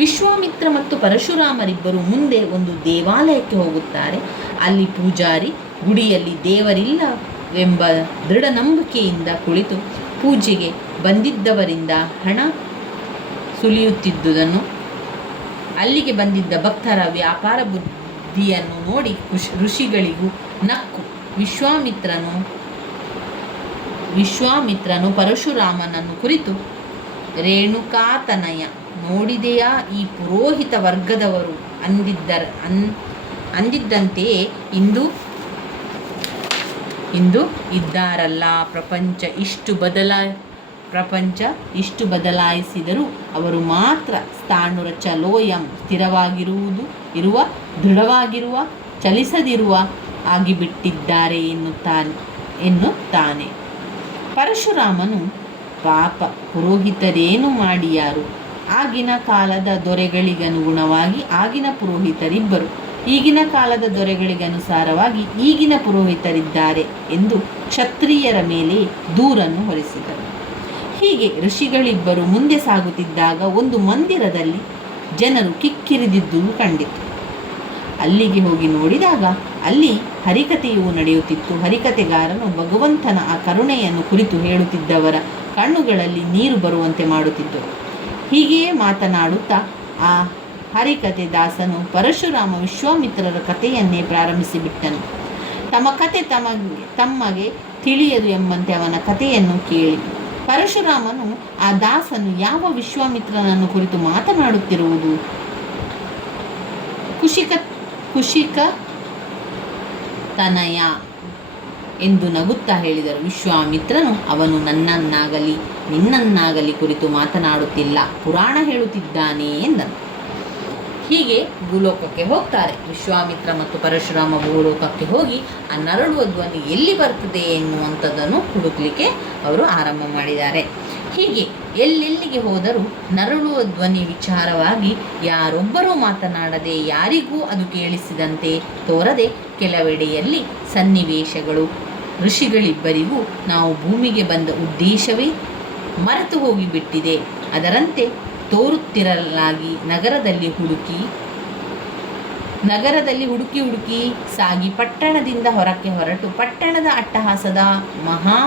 ವಿಶ್ವಾಮಿತ್ರ ಮತ್ತು ಪರಶುರಾಮರಿಬ್ಬರು ಮುಂದೆ ಒಂದು ದೇವಾಲಯಕ್ಕೆ ಹೋಗುತ್ತಾರೆ. ಅಲ್ಲಿ ಪೂಜಾರಿ ಗುಡಿಯಲ್ಲಿ ದೇವರಿಲ್ಲವೆಂಬ ದೃಢ ನಂಬಿಕೆಯಿಂದ ಕುಳಿತು ಪೂಜೆಗೆ ಬಂದಿದ್ದವರಿಂದ ಹಣ ಸುಲಿಯುತ್ತಿದ್ದುದನ್ನು, ಅಲ್ಲಿಗೆ ಬಂದಿದ್ದ ಭಕ್ತರ ವ್ಯಾಪಾರ ಬುದ್ಧಿಯನ್ನು ನೋಡಿ ಋಷಿಗಳಿಗೂ ನಕ್ಕು ವಿಶ್ವಾಮಿತ್ರನು ಪರಶುರಾಮನನ್ನು ಕುರಿತು, ರೇಣುಕಾತನಯ, ನೋಡಿದೆಯಾ ಈ ಪುರೋಹಿತ ವರ್ಗದವರು ಅಂದಿದ್ದಂತೆಯೇ ಇಂದು ಇದ್ದಾರಲ್ಲ. ಪ್ರಪಂಚ ಇಷ್ಟು ಬದಲಾಯಿಸಿದರೂ ಅವರು ಮಾತ್ರ ಸ್ಥಾಣುರಚಲೋಯಂ, ಸ್ಥಿರವಾಗಿರುವ, ದೃಢವಾಗಿರುವ, ಚಲಿಸದಿರುವ ಆಗಿಬಿಟ್ಟಿದ್ದಾರೆ ಎನ್ನುತ್ತಾನೆ. ಪರಶುರಾಮನು, ಪಾಪ ಪುರೋಹಿತರೇನು ಮಾಡಿಯಾರು? ಆಗಿನ ಕಾಲದ ದೊರೆಗಳಿಗನುಗುಣವಾಗಿ ಆಗಿನ ಪುರೋಹಿತರಿಬ್ಬರು, ಈಗಿನ ಕಾಲದ ದೊರೆಗಳಿಗನುಸಾರವಾಗಿ ಈಗಿನ ಪುರೋಹಿತರಿದ್ದಾರೆ ಎಂದು ಕ್ಷತ್ರಿಯರ ಮೇಲೆ ದೂರನ್ನು ಹೊರಿಸಿದರು. ಹೀಗೆ ಋಷಿಗಳಿಬ್ಬರು ಮುಂದೆ ಸಾಗುತ್ತಿದ್ದಾಗ ಒಂದು ಮಂದಿರದಲ್ಲಿ ಜನರು ಕಿಕ್ಕಿರಿದಿದ್ದುದು ಕಂಡಿತು. ಅಲ್ಲಿಗೆ ಹೋಗಿ ನೋಡಿದಾಗ ಅಲ್ಲಿ ಹರಿಕಥೆಯೂ ನಡೆಯುತ್ತಿತ್ತು. ಹರಿಕಥೆಗಾರನು ಭಗವಂತನ ಆ ಕರುಣೆಯನ್ನು ಕುರಿತು ಹೇಳುತ್ತಿದ್ದವರ ಕಣ್ಣುಗಳಲ್ಲಿ ನೀರು ಬರುವಂತೆ ಮಾಡುತ್ತಿದ್ದರು. ಹೀಗೆಯೇ ಮಾತನಾಡುತ್ತಾ ಆ ಹರಿಕಥೆ ದಾಸನು ಪರಶುರಾಮ ವಿಶ್ವಾಮಿತ್ರರ ಕಥೆಯನ್ನೇ ಪ್ರಾರಂಭಿಸಿಬಿಟ್ಟನು. ತಮ್ಮ ಕಥೆ ತಮಗೆ ತಿಳಿಯದು ಎಂಬಂತೆ ಅವನ ಕಥೆಯನ್ನು ಕೇಳಿ ಪರಶುರಾಮನು, ಆ ದಾಸನು ಯಾವ ವಿಶ್ವಾಮಿತ್ರನನ್ನು ಕುರಿತು ಮಾತನಾಡುತ್ತಿರುವುದು? ಕುಶಿಕ ತನಯ ಎಂದು ನಗುತ್ತಾ ಹೇಳಿದರು. ವಿಶ್ವಾಮಿತ್ರನು, ಅವನು ನನ್ನನ್ನಾಗಲಿ ನಿನ್ನನ್ನಾಗಲಿ ಕುರಿತು ಮಾತನಾಡುತ್ತಿಲ್ಲ, ಪುರಾಣ ಹೇಳುತ್ತಿದ್ದಾನೆ ಎಂದನು. ಹೀಗೆ ಭೂಲೋಕಕ್ಕೆ ಹೋಗ್ತಾರೆ. ವಿಶ್ವಾಮಿತ್ರ ಮತ್ತು ಪರಶುರಾಮ ಭೂಲೋಕಕ್ಕೆ ಹೋಗಿ ಆ ನರಳುವ ಧ್ವನಿ ಎಲ್ಲಿ ಬರ್ತದೆ ಎನ್ನುವಂಥದ್ದನ್ನು ಹುಡುಕಲಿಕ್ಕೆ ಅವರು ಆರಂಭ ಮಾಡಿದ್ದಾರೆ. ಹೀಗೆ ಎಲ್ಲೆಲ್ಲಿಗೆ ಹೋದರೂ ನರಳುವ ಧ್ವನಿ ವಿಚಾರವಾಗಿ ಯಾರೊಬ್ಬರೂ ಮಾತನಾಡದೆ, ಯಾರಿಗೂ ಅದು ಕೇಳಿಸಿದಂತೆ ತೋರದೆ, ಕೆಲವೆಡೆಯಲ್ಲಿ ಸನ್ನಿವೇಶಗಳು ಋಷಿಗಳಿಬ್ಬರಿಗೂ ನಾವು ಭೂಮಿಗೆ ಬಂದ ಉದ್ದೇಶವೇ ಮರೆತು ಹೋಗಿಬಿಟ್ಟಿದೆ ಅದರಂತೆ ತೋರುತ್ತಿರಲಾಗಿ ನಗರದಲ್ಲಿ ಹುಡುಕಿ ಹುಡುಕಿ ಸಾಗಿ ಪಟ್ಟಣದಿಂದ ಹೊರಕ್ಕೆ ಹೊರಟು ಪಟ್ಟಣದ ಅಟ್ಟಹಾಸದ ಮಹಾ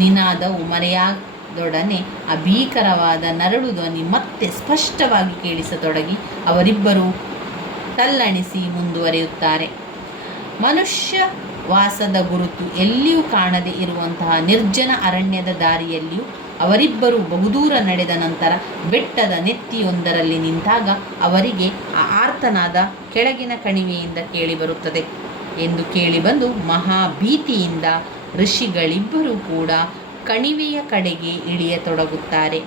ನಿನಾದವು ಮರೆಯಾದೊಡನೆ ಆ ಭೀಕರವಾದ ನರಳು ಧ್ವನಿ ಮತ್ತೆ ಸ್ಪಷ್ಟವಾಗಿ ಕೇಳಿಸತೊಡಗಿ ಅವರಿಬ್ಬರೂ ತಲ್ಲಣಿಸಿ ಮುಂದುವರಿಯುತ್ತಾರೆ. ಮನುಷ್ಯ ವಾಸದ ಗುರುತು ಎಲ್ಲಿಯೂ ಕಾಣದೆ ಇರುವಂತಹ ನಿರ್ಜನ ಅರಣ್ಯದ ದಾರಿಯಲ್ಲಿಯೂ ಅವರಿಬ್ಬರು ಬಹುದೂರ ನಡೆದ ನಂತರ ಬೆಟ್ಟದ ನೆತ್ತಿಯೊಂದರಲ್ಲಿ ನಿಂತಾಗ ಅವರಿಗೆ ಆ ಆರ್ತನಾದ ಕೆಳಗಿನ ಕಣಿವೆಯಿಂದ ಕೇಳಿಬರುತ್ತದೆ ಎಂದು ಕೇಳಿಬಂದು ಮಹಾಭೀತಿಯಿಂದ ಋಷಿಗಳಿಬ್ಬರೂ ಕೂಡ ಕಣಿವೆಯ ಕಡೆಗೆ ಇಳಿಯತೊಡಗುತ್ತಾರೆ.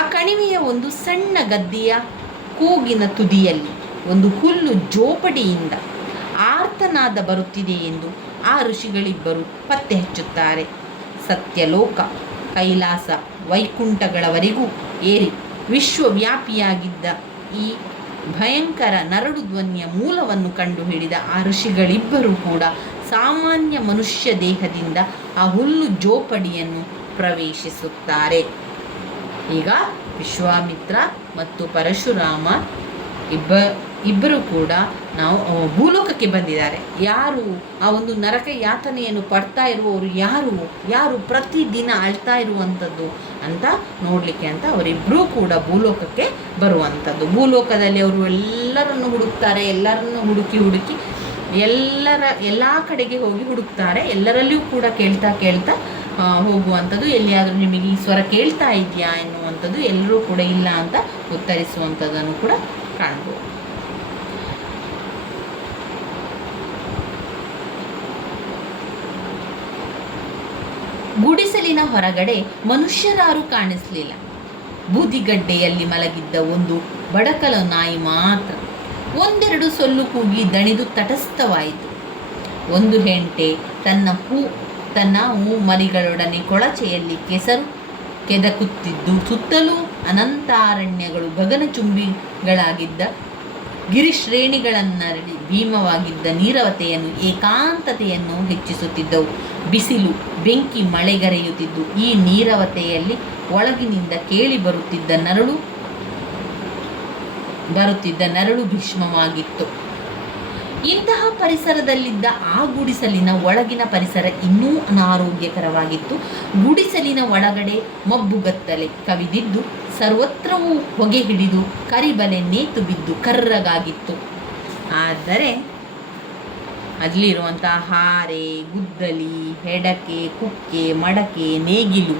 ಆ ಕಣಿವೆಯ ಒಂದು ಸಣ್ಣ ಗದ್ದೆಯ ಕೂಗಿನ ತುದಿಯಲ್ಲಿ ಒಂದು ಹುಲ್ಲು ಜೋಪಡಿಯಿಂದ ಆರ್ತನಾದ ಬರುತ್ತಿದೆ ಎಂದು ಆ ಋಷಿಗಳಿಬ್ಬರು ಪತ್ತೆ ಹಚ್ಚುತ್ತಾರೆ. ಸತ್ಯಲೋಕ, ಕೈಲಾಸ, ವೈಕುಂಠಗಳವರೆಗೂ ಏರಿ ವಿಶ್ವವ್ಯಾಪಿಯಾಗಿದ್ದ ಈ ಭಯಂಕರ ನರಳು ಧ್ವನಿಯ ಮೂಲವನ್ನು ಕಂಡುಹಿಡಿದ ಆ ಋಷಿಗಳಿಬ್ಬರೂ ಕೂಡ ಸಾಮಾನ್ಯ ಮನುಷ್ಯ ದೇಹದಿಂದ ಆ ಹುಲ್ಲು ಜೋಪಡಿಯನ್ನು ಪ್ರವೇಶಿಸುತ್ತಾರೆ. ಈಗ ವಿಶ್ವಾಮಿತ್ರ ಮತ್ತು ಪರಶುರಾಮ ಇಬ್ಬರು ಕೂಡ ಭೂಲೋಕಕ್ಕೆ ಬಂದಿದ್ದಾರೆ. ಯಾರು ಆ ಒಂದು ನರಕ ಯಾತನೆಯನ್ನು ಪಡ್ತಾ ಇರುವವರು ಯಾರು ಪ್ರತಿದಿನ ಅಳ್ತಾ ಇರುವಂಥದ್ದು ಅಂತ ನೋಡಲಿಕ್ಕೆ ಅಂತ ಅವರಿಬ್ಬರೂ ಕೂಡ ಭೂಲೋಕಕ್ಕೆ ಬರುವಂಥದ್ದು. ಭೂಲೋಕದಲ್ಲಿ ಅವರು ಎಲ್ಲರನ್ನು ಹುಡುಕ್ತಾರೆ. ಎಲ್ಲರನ್ನು ಹುಡುಕಿ ಎಲ್ಲ ಕಡೆಗೆ ಹೋಗಿ ಹುಡುಕ್ತಾರೆ. ಎಲ್ಲರಲ್ಲಿಯೂ ಕೂಡ ಕೇಳ್ತಾ ಹೋಗುವಂಥದ್ದು. ಎಲ್ಲಿಯಾದರೂ ನಿಮಗೆ ಈ ಸ್ವರ ಕೇಳ್ತಾ ಇದೆಯಾ ಎನ್ನುವಂಥದ್ದು ಎಲ್ಲರೂ ಕೂಡ ಇಲ್ಲ ಅಂತ ಉತ್ತರಿಸುವಂಥದ್ದನ್ನು ಕೂಡ ಕಾಣ್ಬೋದು. ಗುಡಿಸಲಿನ ಹೊರಗಡೆ ಮನುಷ್ಯರಾರೂ ಕಾಣಿಸಲಿಲ್ಲ. ಬೂದಿಗಡ್ಡೆಯಲ್ಲಿ ಮಲಗಿದ್ದ ಒಂದು ಬಡಕಲ ನಾಯಿ ಮಾತ್ರ ಒಂದೆರಡು ಸೊಲ್ಲು ಕೂಗಿ ದಣಿದು ತಟಸ್ಥವಾಯಿತು. ಒಂದು ಹೆಂಟೆ ತನ್ನ ಹೂ ಮರಿಗಳೊಡನೆ ಕೊಳಚೆಯಲ್ಲಿ ಕೆಸರು ಕೆದಕುತ್ತಿದ್ದು ಸುತ್ತಲೂ ಅನಂತಾರಣ್ಯಗಳು ಗಗನಚುಂಬಿಗಳಾಗಿದ್ದ ಗಿರಿಶ್ರೇಣಿಗಳನ್ನರಳಿ ಭೀಮವಾಗಿದ್ದ ನೀರವತೆಯನ್ನು ಏಕಾಂತತೆಯನ್ನು ಹೆಚ್ಚಿಸುತ್ತಿದ್ದವು. ಬಿಸಿಲು ಬೆಂಕಿ ಮಳೆಗರೆಯುತ್ತಿದ್ದು ಈ ನೀರವತೆಯಲ್ಲಿ ಒಳಗಿನಿಂದ ಕೇಳಿ ಬರುತ್ತಿದ್ದ ನರಳು ಭೀಷ್ಮವಾಗಿತ್ತು. ಇಂತಹ ಪರಿಸರದಲ್ಲಿದ್ದ ಆ ಗುಡಿಸಲಿನ ಒಳಗಿನ ಪರಿಸರ ಇನ್ನೂ ಅನಾರೋಗ್ಯಕರವಾಗಿತ್ತು. ಗುಡಿಸಲಿನ ಒಳಗಡೆ ಮಬ್ಬುಗತ್ತಲೆ ಕವಿದಿದ್ದು ಸರ್ವತ್ರವೂ ಹೊಗೆ ಹಿಡಿದು ಕರಿಬಲೆ ನೇತು ಬಿದ್ದು ಕರ್ರಗಾಗಿತ್ತು. ಆದರೆ ಅಲ್ಲಿರುವಂತಹ ಹಾರೆ, ಗುದ್ದಲಿ, ಹೆಡಕೆ, ಕುಕ್ಕೆ, ಮಡಕೆ, ನೇಗಿಲು,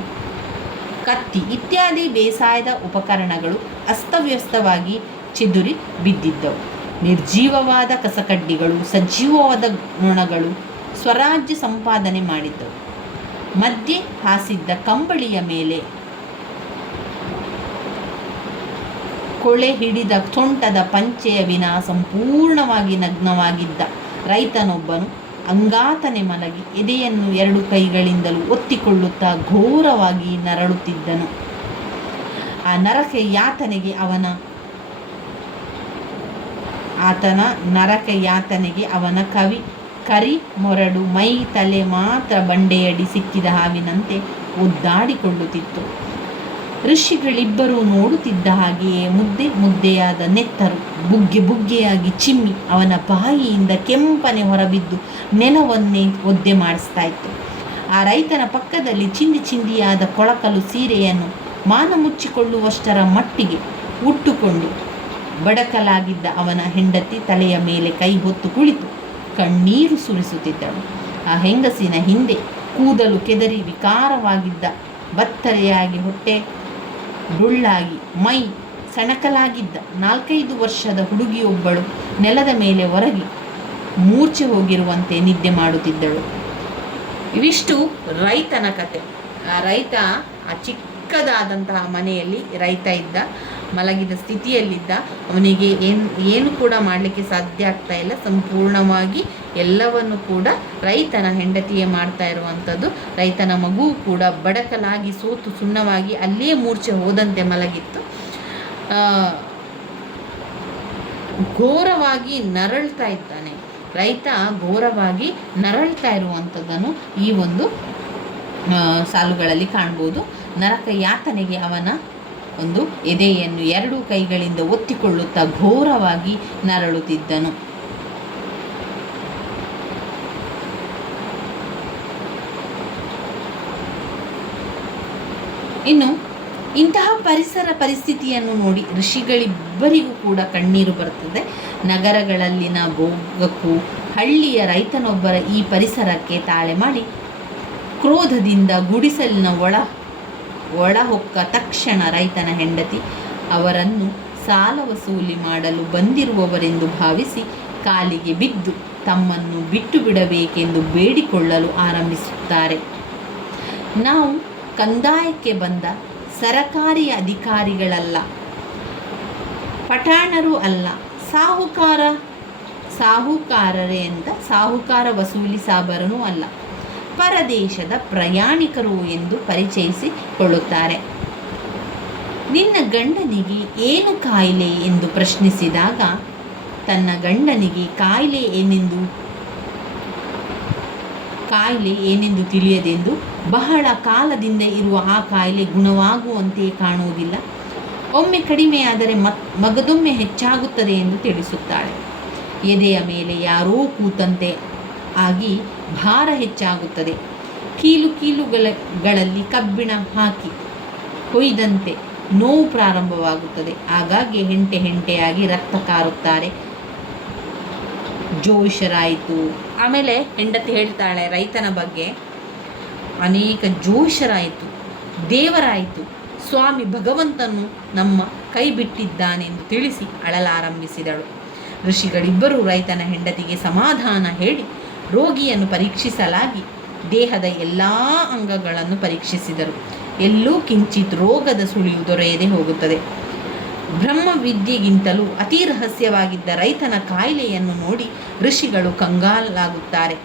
ಕತ್ತಿ ಇತ್ಯಾದಿ ಬೇಸಾಯದ ಉಪಕರಣಗಳು ಅಸ್ತವ್ಯಸ್ತವಾಗಿ ಚಿದುರಿ ಬಿದ್ದಿದ್ದವು. ನಿರ್ಜೀವವಾದ ಕಸಕಡ್ಡಿಗಳು, ಸಜೀವವಾದ ನೊಣಗಳು ಸ್ವರಾಜ್ಯ ಸಂಪಾದನೆ ಮಾಡಿದ್ದವು. ಮಧ್ಯೆ ಹಾಸಿದ್ದ ಕಂಬಳಿಯ ಮೇಲೆ ಕೊಳೆ ಹಿಡಿದ ಸೊಂಟದ ಪಂಚೆಯ ವಿನ ಸಂಪೂರ್ಣವಾಗಿ ನಗ್ನವಾಗಿದ್ದ ರೈತನೊಬ್ಬನು ಅಂಗಾತನೆ ಮಲಗಿ ಎದೆಯನ್ನು ಎರಡು ಕೈಗಳಿಂದಲೂ ಒತ್ತಿಕೊಳ್ಳುತ್ತಾ ಘೋರವಾಗಿ ನರಳುತ್ತಿದ್ದನು. ಆ ನರಕ ಯಾತನೆಗೆ ಅವನ ಕರಿ ಮೊರಡು ಮೈ ತಲೆ ಮಾತ್ರ ಬಂಡೆಯಡಿ ಸಿಕ್ಕಿದ ಹಾವಿನಂತೆ ಒದ್ದಾಡಿಕೊಳ್ಳುತ್ತಿತ್ತು. ಋಷಿಗಳಿಬ್ಬರೂ ನೋಡುತ್ತಿದ್ದ ಹಾಗೆಯೇ ಮುದ್ದೆಯಾದ ನೆತ್ತರು ಬುಗ್ಗೆಯಾಗಿ ಚಿಮ್ಮಿ ಅವನ ಬಾಯಿಯಿಂದ ಕೆಂಪನೆ ಹೊರಬಿದ್ದು ನೆಲವನ್ನೇ ಒದ್ದೆ ಮಾಡಿಸ್ತಾ ಇತ್ತು. ಆ ರೈತನ ಪಕ್ಕದಲ್ಲಿ ಚಿಂದಿಯಾದ ಕೊಳಕಲು ಸೀರೆಯನ್ನು ಮಾನ ಮುಚ್ಚಿಕೊಳ್ಳುವಷ್ಟರ ಮಟ್ಟಿಗೆ ಉಟ್ಟುಕೊಂಡು ಬಡಕಲಾಗಿದ್ದ ಅವನ ಹೆಂಡತಿ ತಲೆಯ ಮೇಲೆ ಕೈ ಹೊತ್ತು ಕುಳಿತು ಕಣ್ಣೀರು ಸುರಿಸುತ್ತಿದ್ದಳು. ಆ ಹೆಂಗಸಿನ ಹಿಂದೆ ಕೂದಲು ಕೆದರಿ ವಿಕಾರವಾಗಿದ್ದ ಬತ್ತರೆಯಾಗಿ ಹೊಟ್ಟೆ ಡುಳ್ಳಾಗಿ ಮೈ ಸಣಕಲಾಗಿದ್ದ 4-5 ವರ್ಷದ ಹುಡುಗಿಯೊಬ್ಬಳು ನೆಲದ ಮೇಲೆ ಒರಗಿ ಮೂರ್ಛೆ ಹೋಗಿರುವಂತೆ ನಿದ್ದೆ ಮಾಡುತ್ತಿದ್ದಳು. ಇವಿಷ್ಟು ರೈತನ ಕತೆ. ಆ ರೈತ ಆ ಚಿಕ್ಕದಾದಂತಹ ಮನೆಯಲ್ಲಿ ರೈತ ಇದ್ದ, ಮಲಗಿದ ಸ್ಥಿತಿಯಲ್ಲಿದ್ದ. ಅವನಿಗೆ ಏನು ಕೂಡ ಮಾಡಲಿಕ್ಕೆ ಸಾಧ್ಯ ಆಗ್ತಾ ಇಲ್ಲ. ಸಂಪೂರ್ಣವಾಗಿ ಎಲ್ಲವನ್ನು ಕೂಡ ರೈತನ ಹೆಂಡತಿಯೇ ಮಾಡ್ತಾ ಇರುವಂಥದ್ದು. ರೈತನ ಮಗು ಕೂಡ ಬಡಕಲಾಗಿ ಸೋತು ಸುಣ್ಣವಾಗಿ ಅಲ್ಲಿಯೇ ಮೂರ್ಛೆ ಹೋದಂತೆ ಮಲಗಿತ್ತು. ಘೋರವಾಗಿ ನರಳ್ತಾ ಇದ್ದಾನೆ ರೈತ. ಘೋರವಾಗಿ ನರಳ್ತಾ ಇರುವಂಥದ್ದನ್ನು ಈ ಒಂದು ಸಾಲುಗಳಲ್ಲಿ ಕಾಣ್ಬೋದು. ನರಕ ಯಾತನೆಗೆ ಅವನ ಒಂದು ಎದೆಯನ್ನು ಎರಡೂ ಕೈಗಳಿಂದ ಒತ್ತಿಕೊಳ್ಳುತ್ತಾ ಘೋರವಾಗಿ ನರಳುತ್ತಿದ್ದನು. ಇನ್ನು ಇಂತಹ ಪರಿಸ್ಥಿತಿಯನ್ನು ನೋಡಿ ಋಷಿಗಳಿಬ್ಬರಿಗೂ ಕೂಡ ಕಣ್ಣೀರು ಬರುತ್ತದೆ. ನಗರಗಳಲ್ಲಿನ ಭೋಗಕ್ಕೂ ಹಳ್ಳಿಯ ರೈತನೊಬ್ಬರ ಈ ಪರಿಸರಕ್ಕೆ ತಾಳೆ ಮಾಡಿ ಕ್ರೋಧದಿಂದ ಗುಡಿಸಲಿನ ಒಳ ಹೊಕ್ಕ ತಕ್ಷಣ ರೈತನ ಹೆಂಡತಿ ಅವರನ್ನು ಸಾಲ ವಸೂಲಿ ಮಾಡಲು ಬಂದಿರುವವರೆಂದು ಭಾವಿಸಿ ಕಾಲಿಗೆ ಬಿದ್ದು ತಮ್ಮನ್ನು ಬಿಟ್ಟು ಬಿಡಬೇಕೆಂದು ಬೇಡಿಕೊಳ್ಳಲು ಆರಂಭಿಸುತ್ತಾರೆ. ನಾವು ಕಂದಾಯಕ್ಕೆ ಬಂದ ಸರಕಾರಿ ಅಧಿಕಾರಿಗಳಲ್ಲ, ಪಠಾಣರು ಅಲ್ಲ, ಸಾಹುಕಾರರೇ ಅಂತ ಸಾಹುಕಾರ ವಸೂಲಿ ಸಾಬರನೂ ಅಲ್ಲ, ಪರದೇಶದ ಪ್ರಯಾಣಿಕರು ಎಂದು ಪರಿಚಯಿಸಿಕೊಳ್ಳುತ್ತಾರೆ. ನಿನ್ನ ಗಂಡನಿಗೆ ಏನು ಕಾಯಿಲೆ ಎಂದು ಪ್ರಶ್ನಿಸಿದಾಗ ತನ್ನ ಗಂಡನಿಗೆ ಕಾಯಿಲೆ ಏನೆಂದು ತಿಳಿಯದೆಂದು ಬಹಳ ಕಾಲದಿಂದ ಇರುವ ಆ ಕಾಯಿಲೆ ಗುಣವಾಗುವಂತೆ ಕಾಣುವುದಿಲ್ಲ, ಒಮ್ಮೆ ಕಡಿಮೆಯಾದರೆ ಮಗದೊಮ್ಮೆ ಹೆಚ್ಚಾಗುತ್ತದೆ ಎಂದು ತಿಳಿಸುತ್ತಾಳೆ. ಎದೆಯ ಮೇಲೆ ಯಾರೋ ಕೂತಂತೆ ಆಗಿ ಭಾರ ಹೆಚ್ಚಾಗುತ್ತದೆ. ಕೀಲುಗಳಲ್ಲಿ ಕಬ್ಬಿಣ ಹಾಕಿ ಕೊಯ್ದಂತೆ ನೋವು ಪ್ರಾರಂಭವಾಗುತ್ತದೆ. ಆಗಾಗ್ಗೆ ಹೆಂಟೆಯಾಗಿ ರಕ್ತ ಕಾರುತ್ತಾರೆ. ಜೋಶರಾಯಿತು. ಆಮೇಲೆ ಹೆಂಡತಿ ಹೇಳ್ತಾಳೆ ರೈತನ ಬಗ್ಗೆ, ಅನೇಕ ಜೋಶರಾಯಿತು, ದೇವರಾಯಿತು, ಸ್ವಾಮಿ ಭಗವಂತನು ನಮ್ಮ ಕೈ ಬಿಟ್ಟಿದ್ದಾನೆಂದು ತಿಳಿಸಿ ಅಳಲಾರಂಭಿಸಿದಳು. ಋಷಿಗಳಿಬ್ಬರೂ ರೈತನ ಹೆಂಡತಿಗೆ ಸಮಾಧಾನ ಹೇಳಿ ರೋಗಿಯನ್ನು ಪರೀಕ್ಷಿಸಲಾಗಿ ದೇಹದ ಎಲ್ಲ ಅಂಗಗಳನ್ನು ಪರೀಕ್ಷಿಸಿದರು. ಎಲ್ಲೂ ಕಿಂಚಿತ್ ರೋಗದ ಸುಳಿವು ದೊರೆಯದೆ ಹೋಗುತ್ತದೆ. ಬ್ರಹ್ಮವಿದ್ಯೆಗಿಂತಲೂ ಅತಿ ರಹಸ್ಯವಾಗಿದ್ದ ರೈತನ ಕಾಯಿಲೆಯನ್ನು ನೋಡಿ ಋಷಿಗಳು ಕಂಗಾಲಾಗುತ್ತಾರೆ.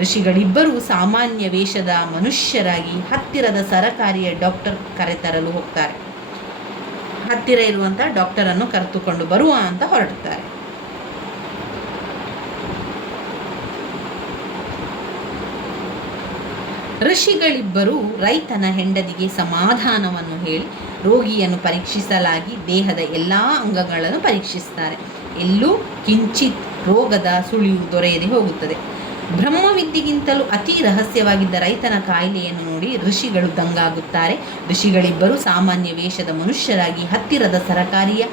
ಋಷಿಗಳಿಬ್ಬರೂ ಸಾಮಾನ್ಯ ವೇಷದ ಮನುಷ್ಯರಾಗಿ ಹತ್ತಿರದ ಸರಕಾರಿಯ ಡಾಕ್ಟರ್ ಕರೆತರಲು ಹೋಗ್ತಾರೆ. ಹತ್ತಿರ ಇರುವಂಥ ಡಾಕ್ಟರನ್ನು ಕರೆದುಕೊಂಡು ಬರುವ ಅಂತ ಹೊರಡುತ್ತಾರೆ. ಋಷಿಗಳಿಬ್ಬರೂ ರೈತನ ಹೆಂಡತಿಗೆ ಸಮಾಧಾನವನ್ನು ಹೇಳಿ ರೋಗಿಯನ್ನು ಪರೀಕ್ಷಿಸಲಾಗಿ ದೇಹದ ಎಲ್ಲ ಅಂಗಗಳನ್ನು ಪರೀಕ್ಷಿಸುತ್ತಾರೆ. ಎಲ್ಲೂ ಕಿಂಚಿತ್ ರೋಗದ ಸುಳಿವು ದೊರೆಯದೆ ಹೋಗುತ್ತದೆ. ಬ್ರಹ್ಮವಿದ್ಯೆಗಿಂತಲೂ ಅತಿ ರಹಸ್ಯವಾಗಿದ್ದ ರೈತನ ಕಾಯಿಲೆಯನ್ನು ನೋಡಿ ಋಷಿಗಳು ದಂಗಾಗುತ್ತಾರೆ. ಋಷಿಗಳಿಬ್ಬರು ಸಾಮಾನ್ಯ ವೇಷದ ಮನುಷ್ಯರಾಗಿ ಹತ್ತಿರದ ಸರಕಾರಿಯ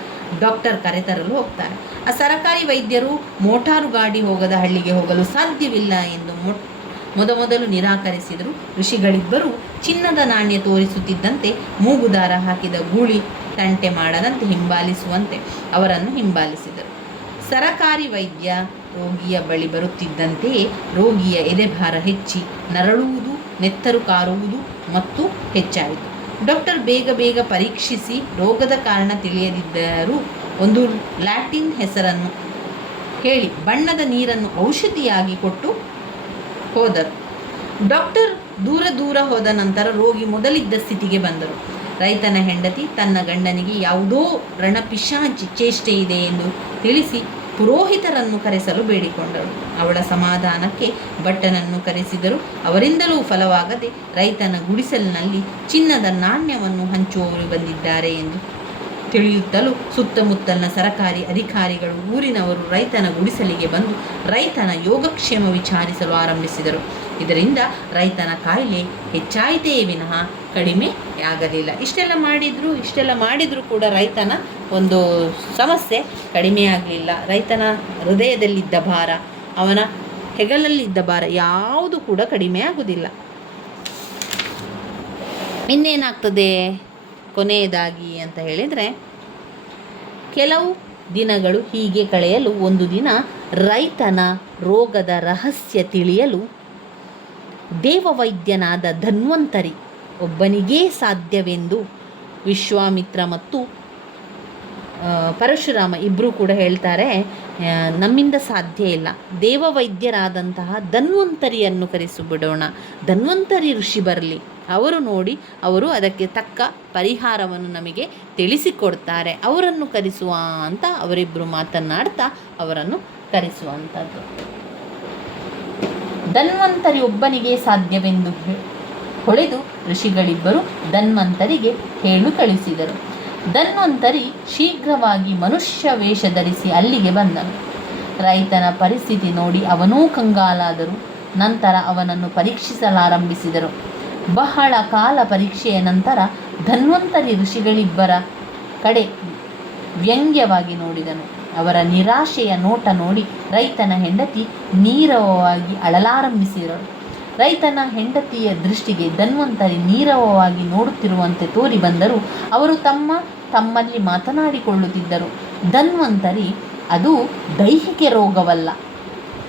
ಡಾಕ್ಟರ್ ಕರೆತರಲು ಹೋಗ್ತಾರೆ. ಆ ಸರಕಾರಿ ವೈದ್ಯರು ಮೋಟಾರು ಗಾಡಿ ಹೋಗದ ಹಳ್ಳಿಗೆ ಹೋಗಲು ಸಾಧ್ಯವಿಲ್ಲ ಎಂದು ಮೊದಲು ನಿರಾಕರಿಸಿದರು. ಋಷಿಗಳಿಬ್ಬರು ಚಿನ್ನದ ನಾಣ್ಯ ತೋರಿಸುತ್ತಿದ್ದಂತೆ ಮೂಗುದಾರ ಹಾಕಿದ ಗೂಳಿ ತಂಟೆ ಮಾಡದಂತೆ ಹಿಂಬಾಲಿಸುವಂತೆ ಅವರನ್ನು ಹಿಂಬಾಲಿಸಿದರು. ಸರಕಾರಿ ವೈದ್ಯ ರೋಗಿಯ ಬಳಿ ಬರುತ್ತಿದ್ದಂತೆಯೇ ರೋಗಿಯ ಎದೆಭಾರ ಹೆಚ್ಚಿ ನರಳುವುದು, ನೆತ್ತರು ಕಾರುವುದು ಮತ್ತು ಹೆಚ್ಚಾಯಿತು. ಡಾಕ್ಟರ್ ಬೇಗ ಪರೀಕ್ಷಿಸಿ ರೋಗದ ಕಾರಣ ತಿಳಿಯದಿದ್ದರೂ ಒಂದು ಲ್ಯಾಟಿನ್ ಹೆಸರನ್ನು ಹೇಳಿ ಬಣ್ಣದ ನೀರನ್ನು ಔಷಧಿಯಾಗಿ ಕೊಟ್ಟು ಹೋದರು. ಡಾಕ್ಟರ್ ದೂರ ಹೋದ ನಂತರ ರೋಗಿ ಮೊದಲಿದ್ದ ಸ್ಥಿತಿಗೆ ಬಂದರು. ರೈತನ ಹೆಂಡತಿ ತನ್ನ ಗಂಡನಿಗೆ ಯಾವುದೋ ರಣಪಿಶಾಚಿ ಚೇಷ್ಟೆ ಇದೆ ಎಂದು ತಿಳಿಸಿ ಪುರೋಹಿತರನ್ನು ಕರೆಸಲು ಬೇಡಿಕೊಂಡಳು. ಅವಳ ಸಮಾಧಾನಕ್ಕೆ ಭಟ್ಟನನ್ನು ಕರೆಸಿದರು. ಅವರಿಂದಲೂ ಫಲವಾಗದೆ ರೈತನ ಗುಡಿಸಲಿನಲ್ಲಿ ಚಿನ್ನದ ನಾಣ್ಯವನ್ನು ಹಂಚುವವರು ಬಂದಿದ್ದಾರೆ ಎಂದು ತಿಳಿಯುತ್ತಲೂ ಸುತ್ತಮುತ್ತಲಿನ ಸರಕಾರಿ ಅಧಿಕಾರಿಗಳು, ಊರಿನವರು ರೈತನ ಗುಡಿಸಲಿಗೆ ಬಂದು ರೈತನ ಯೋಗಕ್ಷೇಮ ವಿಚಾರಿಸಲು ಆರಂಭಿಸಿದರು. ಇದರಿಂದ ರೈತನ ಕಾಯಿಲೆ ಹೆಚ್ಚಾಯಿತೇ ವಿನಃ ಕಡಿಮೆಯಾಗಲಿಲ್ಲ. ಇಷ್ಟೆಲ್ಲ ಮಾಡಿದರೂ ಕೂಡ ರೈತನ ಒಂದು ಸಮಸ್ಯೆ ಕಡಿಮೆಯಾಗಲಿಲ್ಲ. ರೈತನ ಹೃದಯದಲ್ಲಿದ್ದ ಭಾರ, ಅವನ ಹೆಗಲಲ್ಲಿದ್ದ ಭಾರ ಯಾವುದು ಕೂಡ ಕಡಿಮೆಯಾಗುವುದಿಲ್ಲ. ಇನ್ನೇನಾಗ್ತದೆ ಕೊನೆಯದಾಗಿ ಅಂತ ಹೇಳಿದರೆ, ಕೆಲವು ದಿನಗಳು ಹೀಗೆ ಕಳೆಯಲು ಒಂದು ದಿನ ರೈತನ ರೋಗದ ರಹಸ್ಯ ತಿಳಿಯಲು ದೇವವೈದ್ಯನಾದ ಧನ್ವಂತರಿ ಒಬ್ಬನಿಗೇ ಸಾಧ್ಯವೆಂದು ವಿಶ್ವಾಮಿತ್ರ ಮತ್ತು ಪರಶುರಾಮ ಇಬ್ಬರೂ ಕೂಡ ಹೇಳ್ತಾರೆ, ನಮ್ಮಿಂದ ಸಾಧ್ಯ ಇಲ್ಲ, ದೇವವೈದ್ಯರಾದಂತಹ ಧನ್ವಂತರಿಯನ್ನು ಕರೆಸಿಬಿಡೋಣ, ಧನ್ವಂತರಿ ಋಷಿ ಬರಲಿ, ಅವರು ನೋಡಿ ಅವರು ಅದಕ್ಕೆ ತಕ್ಕ ಪರಿಹಾರವನ್ನು ನಮಗೆ ತಿಳಿಸಿಕೊಡ್ತಾರೆ, ಅವರನ್ನು ಕರೆಸುವ ಅಂತ ಅವರಿಬ್ಬರು ಮಾತನಾಡ್ತಾ ಅವರನ್ನು ಕರೆಸುವಂಥದ್ದು. ಧನ್ವಂತರಿ ಒಬ್ಬನಿಗೆ ಸಾಧ್ಯವೆಂದು ಹೊಳೆದು ಋಷಿಗಳಿಬ್ಬರು ಧನ್ವಂತರಿಗೆ ಹೇಳು ಕಳಿಸಿದರು. ಧನ್ವಂತರಿ ಶೀಘ್ರವಾಗಿ ಮನುಷ್ಯ ವೇಷ ಧರಿಸಿ ಅಲ್ಲಿಗೆ ಬಂದನು. ರೈತನ ಪರಿಸ್ಥಿತಿ ನೋಡಿ ಅವನೂ ಕಂಗಾಲಾದರು. ನಂತರ ಅವನನ್ನು ಪರೀಕ್ಷಿಸಲಾರಂಭಿಸಿದರು. ಬಹಳ ಕಾಲ ಪರೀಕ್ಷೆಯ ನಂತರ ಧನ್ವಂತರಿ ಋಷಿಗಳಿಬ್ಬರ ಕಡೆ ವ್ಯಂಗ್ಯವಾಗಿ ನೋಡಿದನು. ಅವರ ನಿರಾಶೆಯ ನೋಟ ನೋಡಿ ರೈತನ ಹೆಂಡತಿ ನೀರವವಾಗಿ ಅಳಲಾರಂಭಿಸಿದರು. ರೈತನ ಹೆಂಡತಿಯ ದೃಷ್ಟಿಗೆ ಧನ್ವಂತರಿ ನೀರವವಾಗಿ ನೋಡುತ್ತಿರುವಂತೆ ತೋರಿ ಬಂದರೂ ಅವರು ತಮ್ಮಲ್ಲಿ ಮಾತನಾಡಿಕೊಳ್ಳುತ್ತಿದ್ದರು. ಧನ್ವಂತರಿ, ಅದು ದೈಹಿಕ ರೋಗವಲ್ಲ.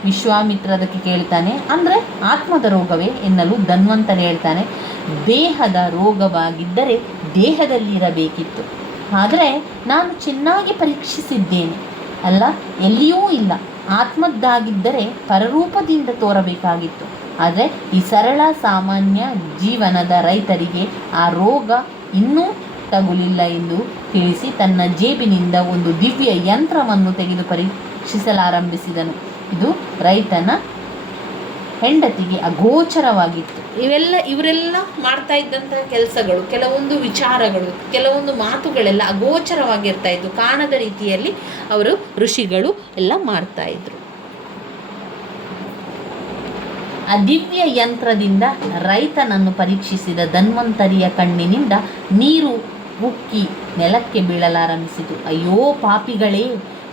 ವಿಶ್ವಾಮಿತ್ರ ಅದಕ್ಕೆ ಕೇಳ್ತಾನೆ, ಅಂದರೆ ಆತ್ಮದ ರೋಗವೇ ಎನ್ನಲು ಧನ್ವಂತರಿ ಹೇಳ್ತಾನೆ, ದೇಹದ ರೋಗವಾಗಿದ್ದರೆ ದೇಹದಲ್ಲಿರಬೇಕಿತ್ತು. ಆದರೆ ನಾನು ಚೆನ್ನಾಗಿ ಪರೀಕ್ಷಿಸಿದ್ದೇನೆ ಅಲ್ಲ, ಎಲ್ಲಿಯೂ ಇಲ್ಲ. ಆತ್ಮದ್ದಾಗಿದ್ದರೆ ಪರರೂಪದಿಂದ ತೋರಬೇಕಾಗಿತ್ತು. ಆದರೆ ಈ ಸರಳ ಸಾಮಾನ್ಯ ಜೀವನದ ರೈತರಿಗೆ ಆ ರೋಗ ಇನ್ನೂ ತಗುಲಿಲ್ಲ ಎಂದು ತಿಳಿಸಿ ತನ್ನ ಜೇಬಿನಿಂದ ಒಂದು ದಿವ್ಯ ಯಂತ್ರವನ್ನು ತೆಗೆದು ಪರೀಕ್ಷಿಸಲಾರಂಭಿಸಿದನು. ಇದು ರೈತನ ಹೆಂಡತಿಗೆ ಅಗೋಚರವಾಗಿತ್ತು. ಇವರೆಲ್ಲ ಮಾಡ್ತಾ ಇದ್ದಂತಹ ಕೆಲಸಗಳು, ಕೆಲವೊಂದು ವಿಚಾರಗಳು, ಕೆಲವೊಂದು ಮಾತುಗಳೆಲ್ಲ ಅಗೋಚರವಾಗಿರ್ತಾ ಇತ್ತು. ಕಾಣದ ರೀತಿಯಲ್ಲಿ ಅವರು ಋಷಿಗಳು ಎಲ್ಲ ಮಾಡ್ತಾ ಇದ್ರು. ಆ ದಿವ್ಯ ಯಂತ್ರದಿಂದ ರೈತನನ್ನು ಪರೀಕ್ಷಿಸಿದ ಧನ್ವಂತರಿಯ ಕಣ್ಣಿನಿಂದ ನೀರು ಉಕ್ಕಿ ನೆಲಕ್ಕೆ ಬೀಳಲಾರಂಭಿಸಿತು. ಅಯ್ಯೋ ಪಾಪಿಗಳೇ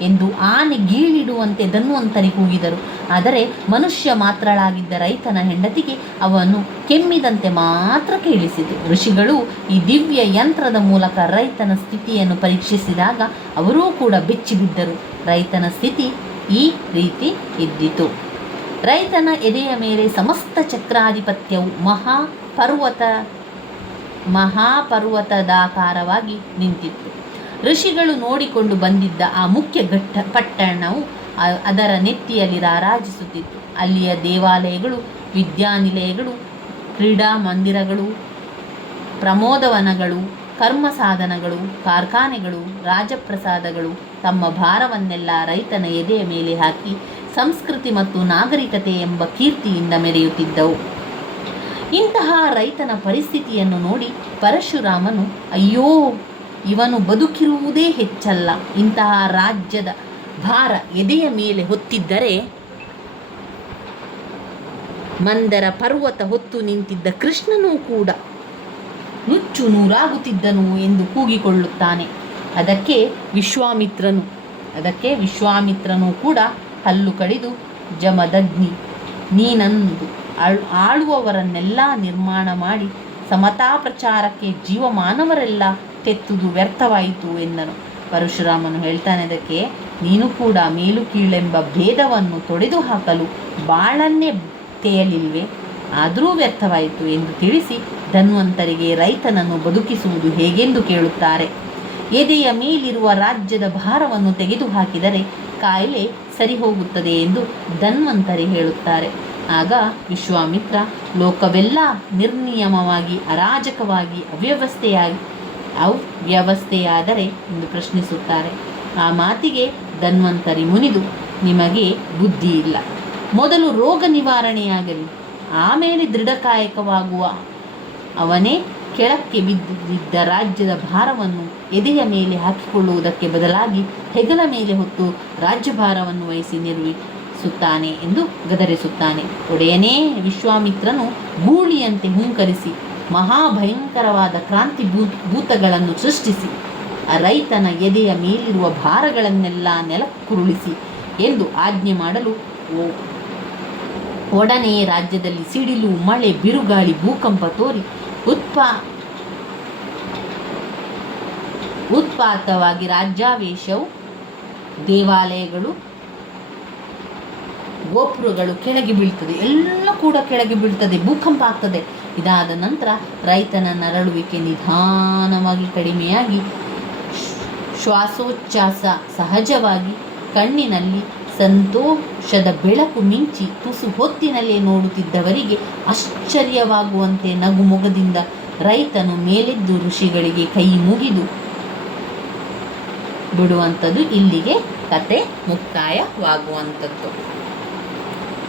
ಎಂದು ಆನೆ ಗೀಳಿಡುವಂತೆ ಧನ್ವಂತರಿ ಕೂಗಿದರು. ಆದರೆ ಮನುಷ್ಯ ಮಾತ್ರಳಾಗಿದ್ದ ರೈತನ ಹೆಂಡತಿಗೆ ಅವನು ಕೆಮ್ಮಿದಂತೆ ಮಾತ್ರ ಕೇಳಿಸಿತು. ಋಷಿಗಳು ಈ ದಿವ್ಯ ಯಂತ್ರದ ಮೂಲಕ ರೈತನ ಸ್ಥಿತಿಯನ್ನು ಪರೀಕ್ಷಿಸಿದಾಗ ಅವರೂ ಕೂಡ ಬೆಚ್ಚಿಬಿದ್ದರು. ರೈತನ ಸ್ಥಿತಿ ಈ ರೀತಿ ಇದ್ದಿತು. ರೈತನ ಎದೆಯ ಮೇಲೆ ಸಮಸ್ತ ಚಕ್ರಾಧಿಪತ್ಯವು ಮಹಾಪರ್ವತದಾಕಾರವಾಗಿ ನಿಂತಿತ್ತು. ಋಷಿಗಳು ನೋಡಿಕೊಂಡು ಬಂದಿದ್ದ ಆ ಮುಖ್ಯ ಪಟ್ಟಣವು ಅದರ ನೆತ್ತಿಯಲ್ಲಿ ರಾರಾಜಿಸುತ್ತಿತ್ತು. ಅಲ್ಲಿಯ ದೇವಾಲಯಗಳು, ವಿದ್ಯಾನಿಲಯಗಳು, ಕ್ರೀಡಾ ಮಂದಿರಗಳು, ಪ್ರಮೋದವನಗಳು, ಕರ್ಮ ಸಾಧನಗಳು, ಕಾರ್ಖಾನೆಗಳು, ರಾಜಪ್ರಸಾದಗಳು ತಮ್ಮ ಭಾರವನ್ನೆಲ್ಲ ರೈತನ ಎದೆಯ ಮೇಲೆ ಹಾಕಿ ಸಂಸ್ಕೃತಿ ಮತ್ತು ನಾಗರಿಕತೆ ಎಂಬ ಕೀರ್ತಿಯಿಂದ ಮೆರೆಯುತ್ತಿದ್ದವು. ಇಂತಹ ರೈತನ ಪರಿಸ್ಥಿತಿಯನ್ನು ನೋಡಿ ಪರಶುರಾಮನು, ಅಯ್ಯೋ, ಇವನು ಬದುಕಿರುವುದೇ ಹೆಚ್ಚಲ್ಲ. ಇಂತಹ ರಾಜ್ಯದ ಭಾರ ಎದೆಯ ಮೇಲೆ ಹೊತ್ತಿದ್ದರೆ ಮಂದರ ಪರ್ವತ ಹೊತ್ತು ನಿಂತಿದ್ದ ಕೃಷ್ಣನೂ ಕೂಡ ನುಚ್ಚು ನೂರಾಗುತ್ತಿದ್ದನು ಎಂದು ಕೂಗಿಕೊಳ್ಳುತ್ತಾನೆ. ಅದಕ್ಕೆ ವಿಶ್ವಾಮಿತ್ರನು ಕೂಡ ಹಲ್ಲು ಕಡಿದು, ಜಮದಗ್ನಿ, ನೀನಂದು ಆಳುವವರನ್ನೆಲ್ಲ ನಿರ್ಮಾಣ ಮಾಡಿ ಸಮತಾ ಪ್ರಚಾರಕ್ಕೆ ಜೀವಮಾನವರೆಲ್ಲ ತೆತ್ತುದು ವ್ಯರ್ಥವಾಯಿತು ಎಂದನು. ಪರಶುರಾಮನು ಹೇಳ್ತಾನೆ, ಅದಕ್ಕೆ ನೀನು ಕೂಡ ಮೇಲು ಕೀಳೆಂಬ ಭೇದವನ್ನು ತೊಡೆದು ಹಾಕಲು ಬಾಳನ್ನೇ ತೆಯಲಿಲ್ವೇ, ಆದರೂ ವ್ಯರ್ಥವಾಯಿತು ಎಂದು ತಿಳಿಸಿ ಧನ್ವಂತರಿಗೆ ರೈತನನ್ನು ಬದುಕಿಸುವುದು ಹೇಗೆಂದು ಕೇಳುತ್ತಾರೆ. ಎದೆಯ ಮೇಲಿರುವ ರಾಜ್ಯದ ಭಾರವನ್ನು ತೆಗೆದುಹಾಕಿದರೆ ಕಾಯಿಲೆ ಸರಿ ಹೋಗುತ್ತದೆ ಎಂದು ಧನ್ವಂತರಿ ಹೇಳುತ್ತಾರೆ. ಆಗ ವಿಶ್ವಾಮಿತ್ರ, ಲೋಕವೆಲ್ಲ ನಿರ್ನಿಯಮವಾಗಿ, ಅರಾಜಕವಾಗಿ, ಅವ್ಯವಸ್ಥೆಯಾದರೆ ಎಂದು ಪ್ರಶ್ನಿಸುತ್ತಾರೆ. ಆ ಮಾತಿಗೆ ಧನ್ವಂತರಿ ಮುನಿದು, ನಿಮಗೆ ಬುದ್ಧಿ ಇಲ್ಲ. ಮೊದಲು ರೋಗ ನಿವಾರಣೆಯಾಗಲಿ, ಆಮೇಲೆ ದೃಢಕಾಯಕವಾಗುವ. ಅವನೇ ಕೆಳಕ್ಕೆ ಬಿದ್ದಿದ್ದ ರಾಜ್ಯದ ಭಾರವನ್ನು ಎದೆಯ ಮೇಲೆ ಹಾಕಿಕೊಳ್ಳುವುದಕ್ಕೆ ಬದಲಾಗಿ ಹೆಗಲ ಮೇಲೆ ಹೊತ್ತು ರಾಜ್ಯಭಾರವನ್ನು ವಹಿಸಿ ನಿರ್ವಹಿಸುತ್ತಾನೆ ಎಂದು ಗದರಿಸುತ್ತಾನೆ. ಒಡೆಯನೇ ವಿಶ್ವಾಮಿತ್ರನು ಗೂಳಿಯಂತೆ ಹುಂಕರಿಸಿ ಮಹಾಭಯಂಕರವಾದ ಕ್ರಾಂತಿ ಭೂತಗಳನ್ನು ಸೃಷ್ಟಿಸಿ ರೈತನ ಎದೆಯ ಮೇಲಿರುವ ಭಾರಗಳನ್ನೆಲ್ಲ ನೆಲಕ್ಕುರುಳಿಸಿ ಎಂದು ಆಜ್ಞೆ ಮಾಡಲು ಒಡನೆ ರಾಜ್ಯದಲ್ಲಿ ಸಿಡಿಲು, ಮಳೆ, ಬಿರುಗಾಳಿ, ಭೂಕಂಪ ತೋರಿ ಉತ್ಪಾತವಾಗಿ ರಾಜ್ಯಾವೇಶವು, ದೇವಾಲಯಗಳು, ಗೋಪುರಗಳು ಕೆಳಗೆ ಬೀಳ್ತದೆ, ಎಲ್ಲ ಕೂಡ ಕೆಳಗೆ ಬೀಳ್ತದೆ, ಭೂಕಂಪ ಆಗ್ತದೆ. ಇದಾದ ನಂತರ ರೈತನ ನರಳುವಿಕೆ ನಿಧಾನವಾಗಿ ಕಡಿಮೆಯಾಗಿ ಶ್ವಾಸೋಚ್ಛ್ವಾಸ ಸಹಜವಾಗಿ, ಕಣ್ಣಿನಲ್ಲಿ ಸಂತೋಷದ ಬೆಳಕು ಮಿಂಚಿ ತುಸು ಹೊತ್ತಿನಲ್ಲೇ ನೋಡುತ್ತಿದ್ದವರಿಗೆ ಆಶ್ಚರ್ಯವಾಗುವಂತೆ ನಗುಮೊಗದಿಂದ ರೈತನು ಮೇಲೆದ್ದು ಋಷಿಗಳಿಗೆ ಕೈ ಮುಗಿದು ಬಿಡುವಂಥದ್ದು. ಇಲ್ಲಿಗೆ ಕತೆ ಮುಕ್ತಾಯವಾಗುವಂಥದ್ದು.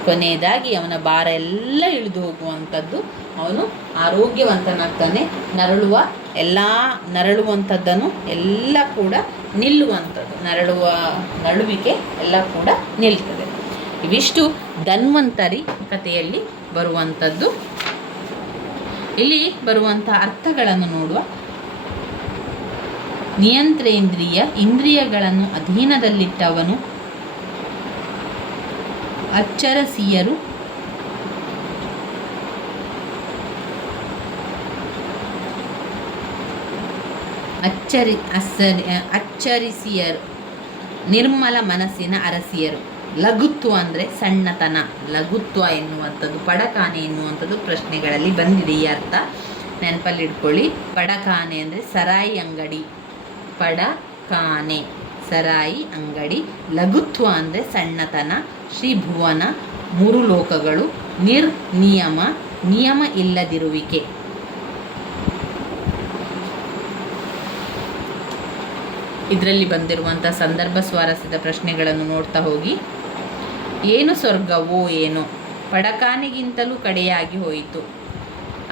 ಕೊನೆಯದಾಗಿ ಅವನ ಭಾರ ಎಲ್ಲ ಇಳಿದು ಹೋಗುವಂಥದ್ದು, ಅವನು ಆರೋಗ್ಯವಂತನಾಗ್ತಾನೆ. ನರಳುವಂಥದ್ದನ್ನು ಎಲ್ಲ ಕೂಡ ನಿಲ್ಲುವಂಥದ್ದು, ನರಳುವಿಕೆ ಎಲ್ಲ ಕೂಡ ನಿಲ್ತದೆ. ಇವಿಷ್ಟು ಧನ್ವಂತರಿ ಕಥೆಯಲ್ಲಿ ಬರುವಂಥದ್ದು. ಇಲ್ಲಿ ಬರುವಂಥ ಅರ್ಥಗಳನ್ನು ನೋಡುವ. ನಿಯಂತ್ರೇಂದ್ರಿಯ, ಇಂದ್ರಿಯಗಳನ್ನು ಅಧೀನದಲ್ಲಿಟ್ಟವನು. ಅಚ್ಚರಸಿಯರು, ಅಚ್ಚರಿಸಿಯರು, ನಿರ್ಮಲ ಮನಸ್ಸಿನ ಅರಸಿಯರು. ಲಘುತ್ವ ಅಂದರೆ ಸಣ್ಣತನ, ಲಘುತ್ವ ಎನ್ನುವಂಥದ್ದು, ಪಡಕಾನೆ ಎನ್ನುವಂಥದ್ದು ಪ್ರಶ್ನೆಗಳಲ್ಲಿ ಬಂದಿದೆ. ಈ ಅರ್ಥ ನೆನಪಲ್ಲಿ ಇಟ್ಕೊಳ್ಳಿ. ಪಡಕಾನೆ ಅಂದರೆ ಸರಾಯಿ ಅಂಗಡಿ, ಪಡಕಾನೆ ಸರಾಯಿ ಅಂಗಡಿ. ಲಘುತ್ವ ಅಂದರೆ ಸಣ್ಣತನ. ಶ್ರೀಭುವನ, ಮೂರು ಲೋಕಗಳು. ನಿರ್ನಿಯಮ, ನಿಯಮ ಇಲ್ಲದಿರುವಿಕೆ. ಇದರಲ್ಲಿ ಬಂದಿರುವಂಥ ಸಂದರ್ಭ ಸ್ವಾರಸ್ಯದ ಪ್ರಶ್ನೆಗಳನ್ನು ನೋಡ್ತಾ ಹೋಗಿ. ಏನು ಸ್ವರ್ಗವೋ ಏನೋ, ಪಡಕಾನೆಗಿಂತಲೂ ಕಡೆಯಾಗಿ ಹೋಯಿತು.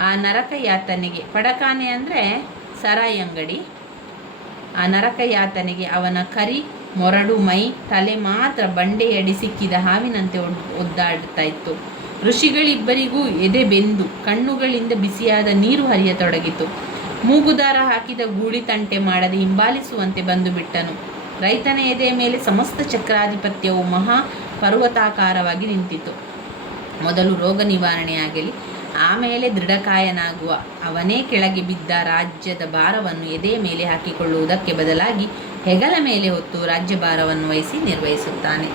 ಆ ನರಕ ಯಾತನೆಗೆ, ಪಡಕಾನೆ ಅಂದರೆ ಸರಾಯಿ ಅಂಗಡಿ, ಆ ನರಕ ಯಾತನೆಗೆ ಅವನ ಕರಿ ಮೊರಡು ಮೈ, ತಲೆ ಮಾತ್ರ ಬಂಡೆಯಡಿ ಸಿಕ್ಕಿದ ಹಾವಿನಂತೆ ಒದ್ದಾಡ್ತಾ ಇತ್ತು. ಋಷಿಗಳಿಬ್ಬರಿಗೂ ಎದೆ ಬೆಂದು ಕಣ್ಣುಗಳಿಂದ ಬಿಸಿಯಾದ ನೀರು ಹರಿಯತೊಡಗಿತು. ಮೂಗುದಾರ ಹಾಕಿದ ಗೂಳಿ ತಂಟೆ ಮಾಡದೆ ಹಿಂಬಾಲಿಸುವಂತೆ ಬಂದು ಬಿಟ್ಟನು. ರೈತನ ಎದೆಯ ಮೇಲೆ ಸಮಸ್ತ ಚಕ್ರಾಧಿಪತ್ಯವು ಮಹಾ ಪರ್ವತಾಕಾರವಾಗಿ ನಿಂತಿತು. ಮೊದಲು ರೋಗ ನಿವಾರಣೆಯಾಗಲಿ, ಆಮೇಲೆ ದೃಢಕಾಯನಾಗುವ ಅವನೇ ಕೆಳಗೆ ಬಿದ್ದ ರಾಜ್ಯದ ಭಾರವನ್ನು ಎದೆಯ ಮೇಲೆ ಹಾಕಿಕೊಳ್ಳುವುದಕ್ಕೆ ಬದಲಾಗಿ ಹೆಗಲ ಮೇಲೆ ಹೊತ್ತು ರಾಜ್ಯಭಾರವನ್ನು ವಹಿಸಿ ನಿರ್ವಹಿಸುತ್ತಾನೆ.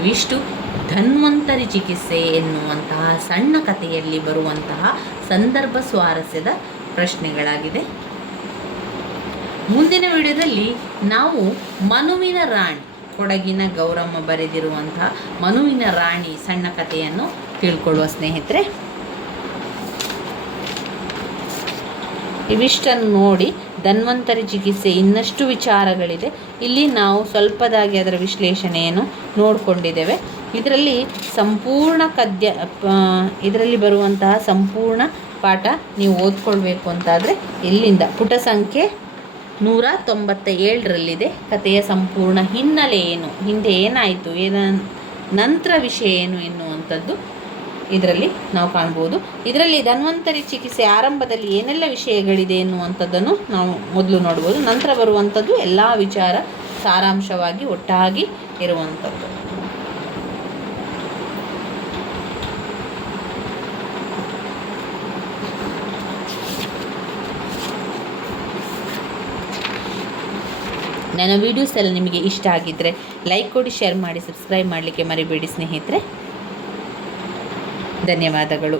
ಇವಿಷ್ಟು ಧನ್ವಂತರಿ ಚಿಕಿತ್ಸೆ ಎನ್ನುವಂತಹ ಸಣ್ಣ ಕಥೆಯಲ್ಲಿ ಬರುವಂತಹ ಸಂದರ್ಭ ಸ್ವಾರಸ್ಯದ ಪ್ರಶ್ನೆಗಳಾಗಿದೆ. ಮುಂದಿನ ವಿಡಿಯೋದಲ್ಲಿ ನಾವು ಮನುವಿನ ರಾಣಿ, ಕೊಡಗಿನ ಗೌರಮ್ಮ ಬರೆದಿರುವಂತಹ ಮನುವಿನ ರಾಣಿ ಸಣ್ಣ ಕಥೆಯನ್ನು ತಿಳ್ಕೊಳ್ಳುವ ಸ್ನೇಹಿತರೆ. ಇವಿಷ್ಟನ್ನು ನೋಡಿ ಧನ್ವಂತರಿ ಚಿಕಿತ್ಸೆ ಇನ್ನಷ್ಟು ವಿಚಾರಗಳಿದೆ. ಇಲ್ಲಿ ನಾವು ಸ್ವಲ್ಪದಾಗಿ ಅದರ ವಿಶ್ಲೇಷಣೆಯನ್ನು ನೋಡಿಕೊಂಡಿದ್ದೇವೆ. ಇದರಲ್ಲಿ ಸಂಪೂರ್ಣ ಇದರಲ್ಲಿ ಬರುವಂತಹ ಸಂಪೂರ್ಣ ಪಾಠ ನೀವು ಓದ್ಕೊಳ್ಬೇಕು ಅಂತಾದರೆ ಇಲ್ಲಿಂದ ಪುಟ ಸಂಖ್ಯೆ 197ರಲ್ಲಿದೆ. ಕಥೆಯ ಸಂಪೂರ್ಣ ಹಿನ್ನೆಲೆ ಏನು, ಹಿಂದೆ ಏನಾಯಿತು, ನಂತರ ವಿಷಯ ಏನು ಎನ್ನುವಂಥದ್ದು ಇದರಲ್ಲಿ ನಾವು ಕಾಣ್ಬೋದು. ಇದರಲ್ಲಿ ಧನ್ವಂತರಿ ಚಿಕಿತ್ಸೆ ಆರಂಭದಲ್ಲಿ ಏನೆಲ್ಲ ವಿಷಯಗಳಿದೆ ಎನ್ನುವಂಥದ್ದನ್ನು ನಾವು ಮೊದಲು ನೋಡ್ಬೋದು. ನಂತರ ಬರುವಂಥದ್ದು ಎಲ್ಲ ವಿಚಾರ ಸಾರಾಂಶವಾಗಿ ಒಟ್ಟಾಗಿ ಇರುವಂಥದ್ದು. ನನ್ನ ವೀಡಿಯೋಸ್ ಎಲ್ಲ ನಿಮಗೆ ಇಷ್ಟ ಆಗಿದ್ದರೆ ಲೈಕ್ ಕೊಡಿ, ಶೇರ್ ಮಾಡಿ, ಸಬ್ಸ್ಕ್ರೈಬ್ ಮಾಡಲಿಕ್ಕೆ ಮರಿಬೇಡಿ ಸ್ನೇಹಿತರೆ. ಧನ್ಯವಾದಗಳು.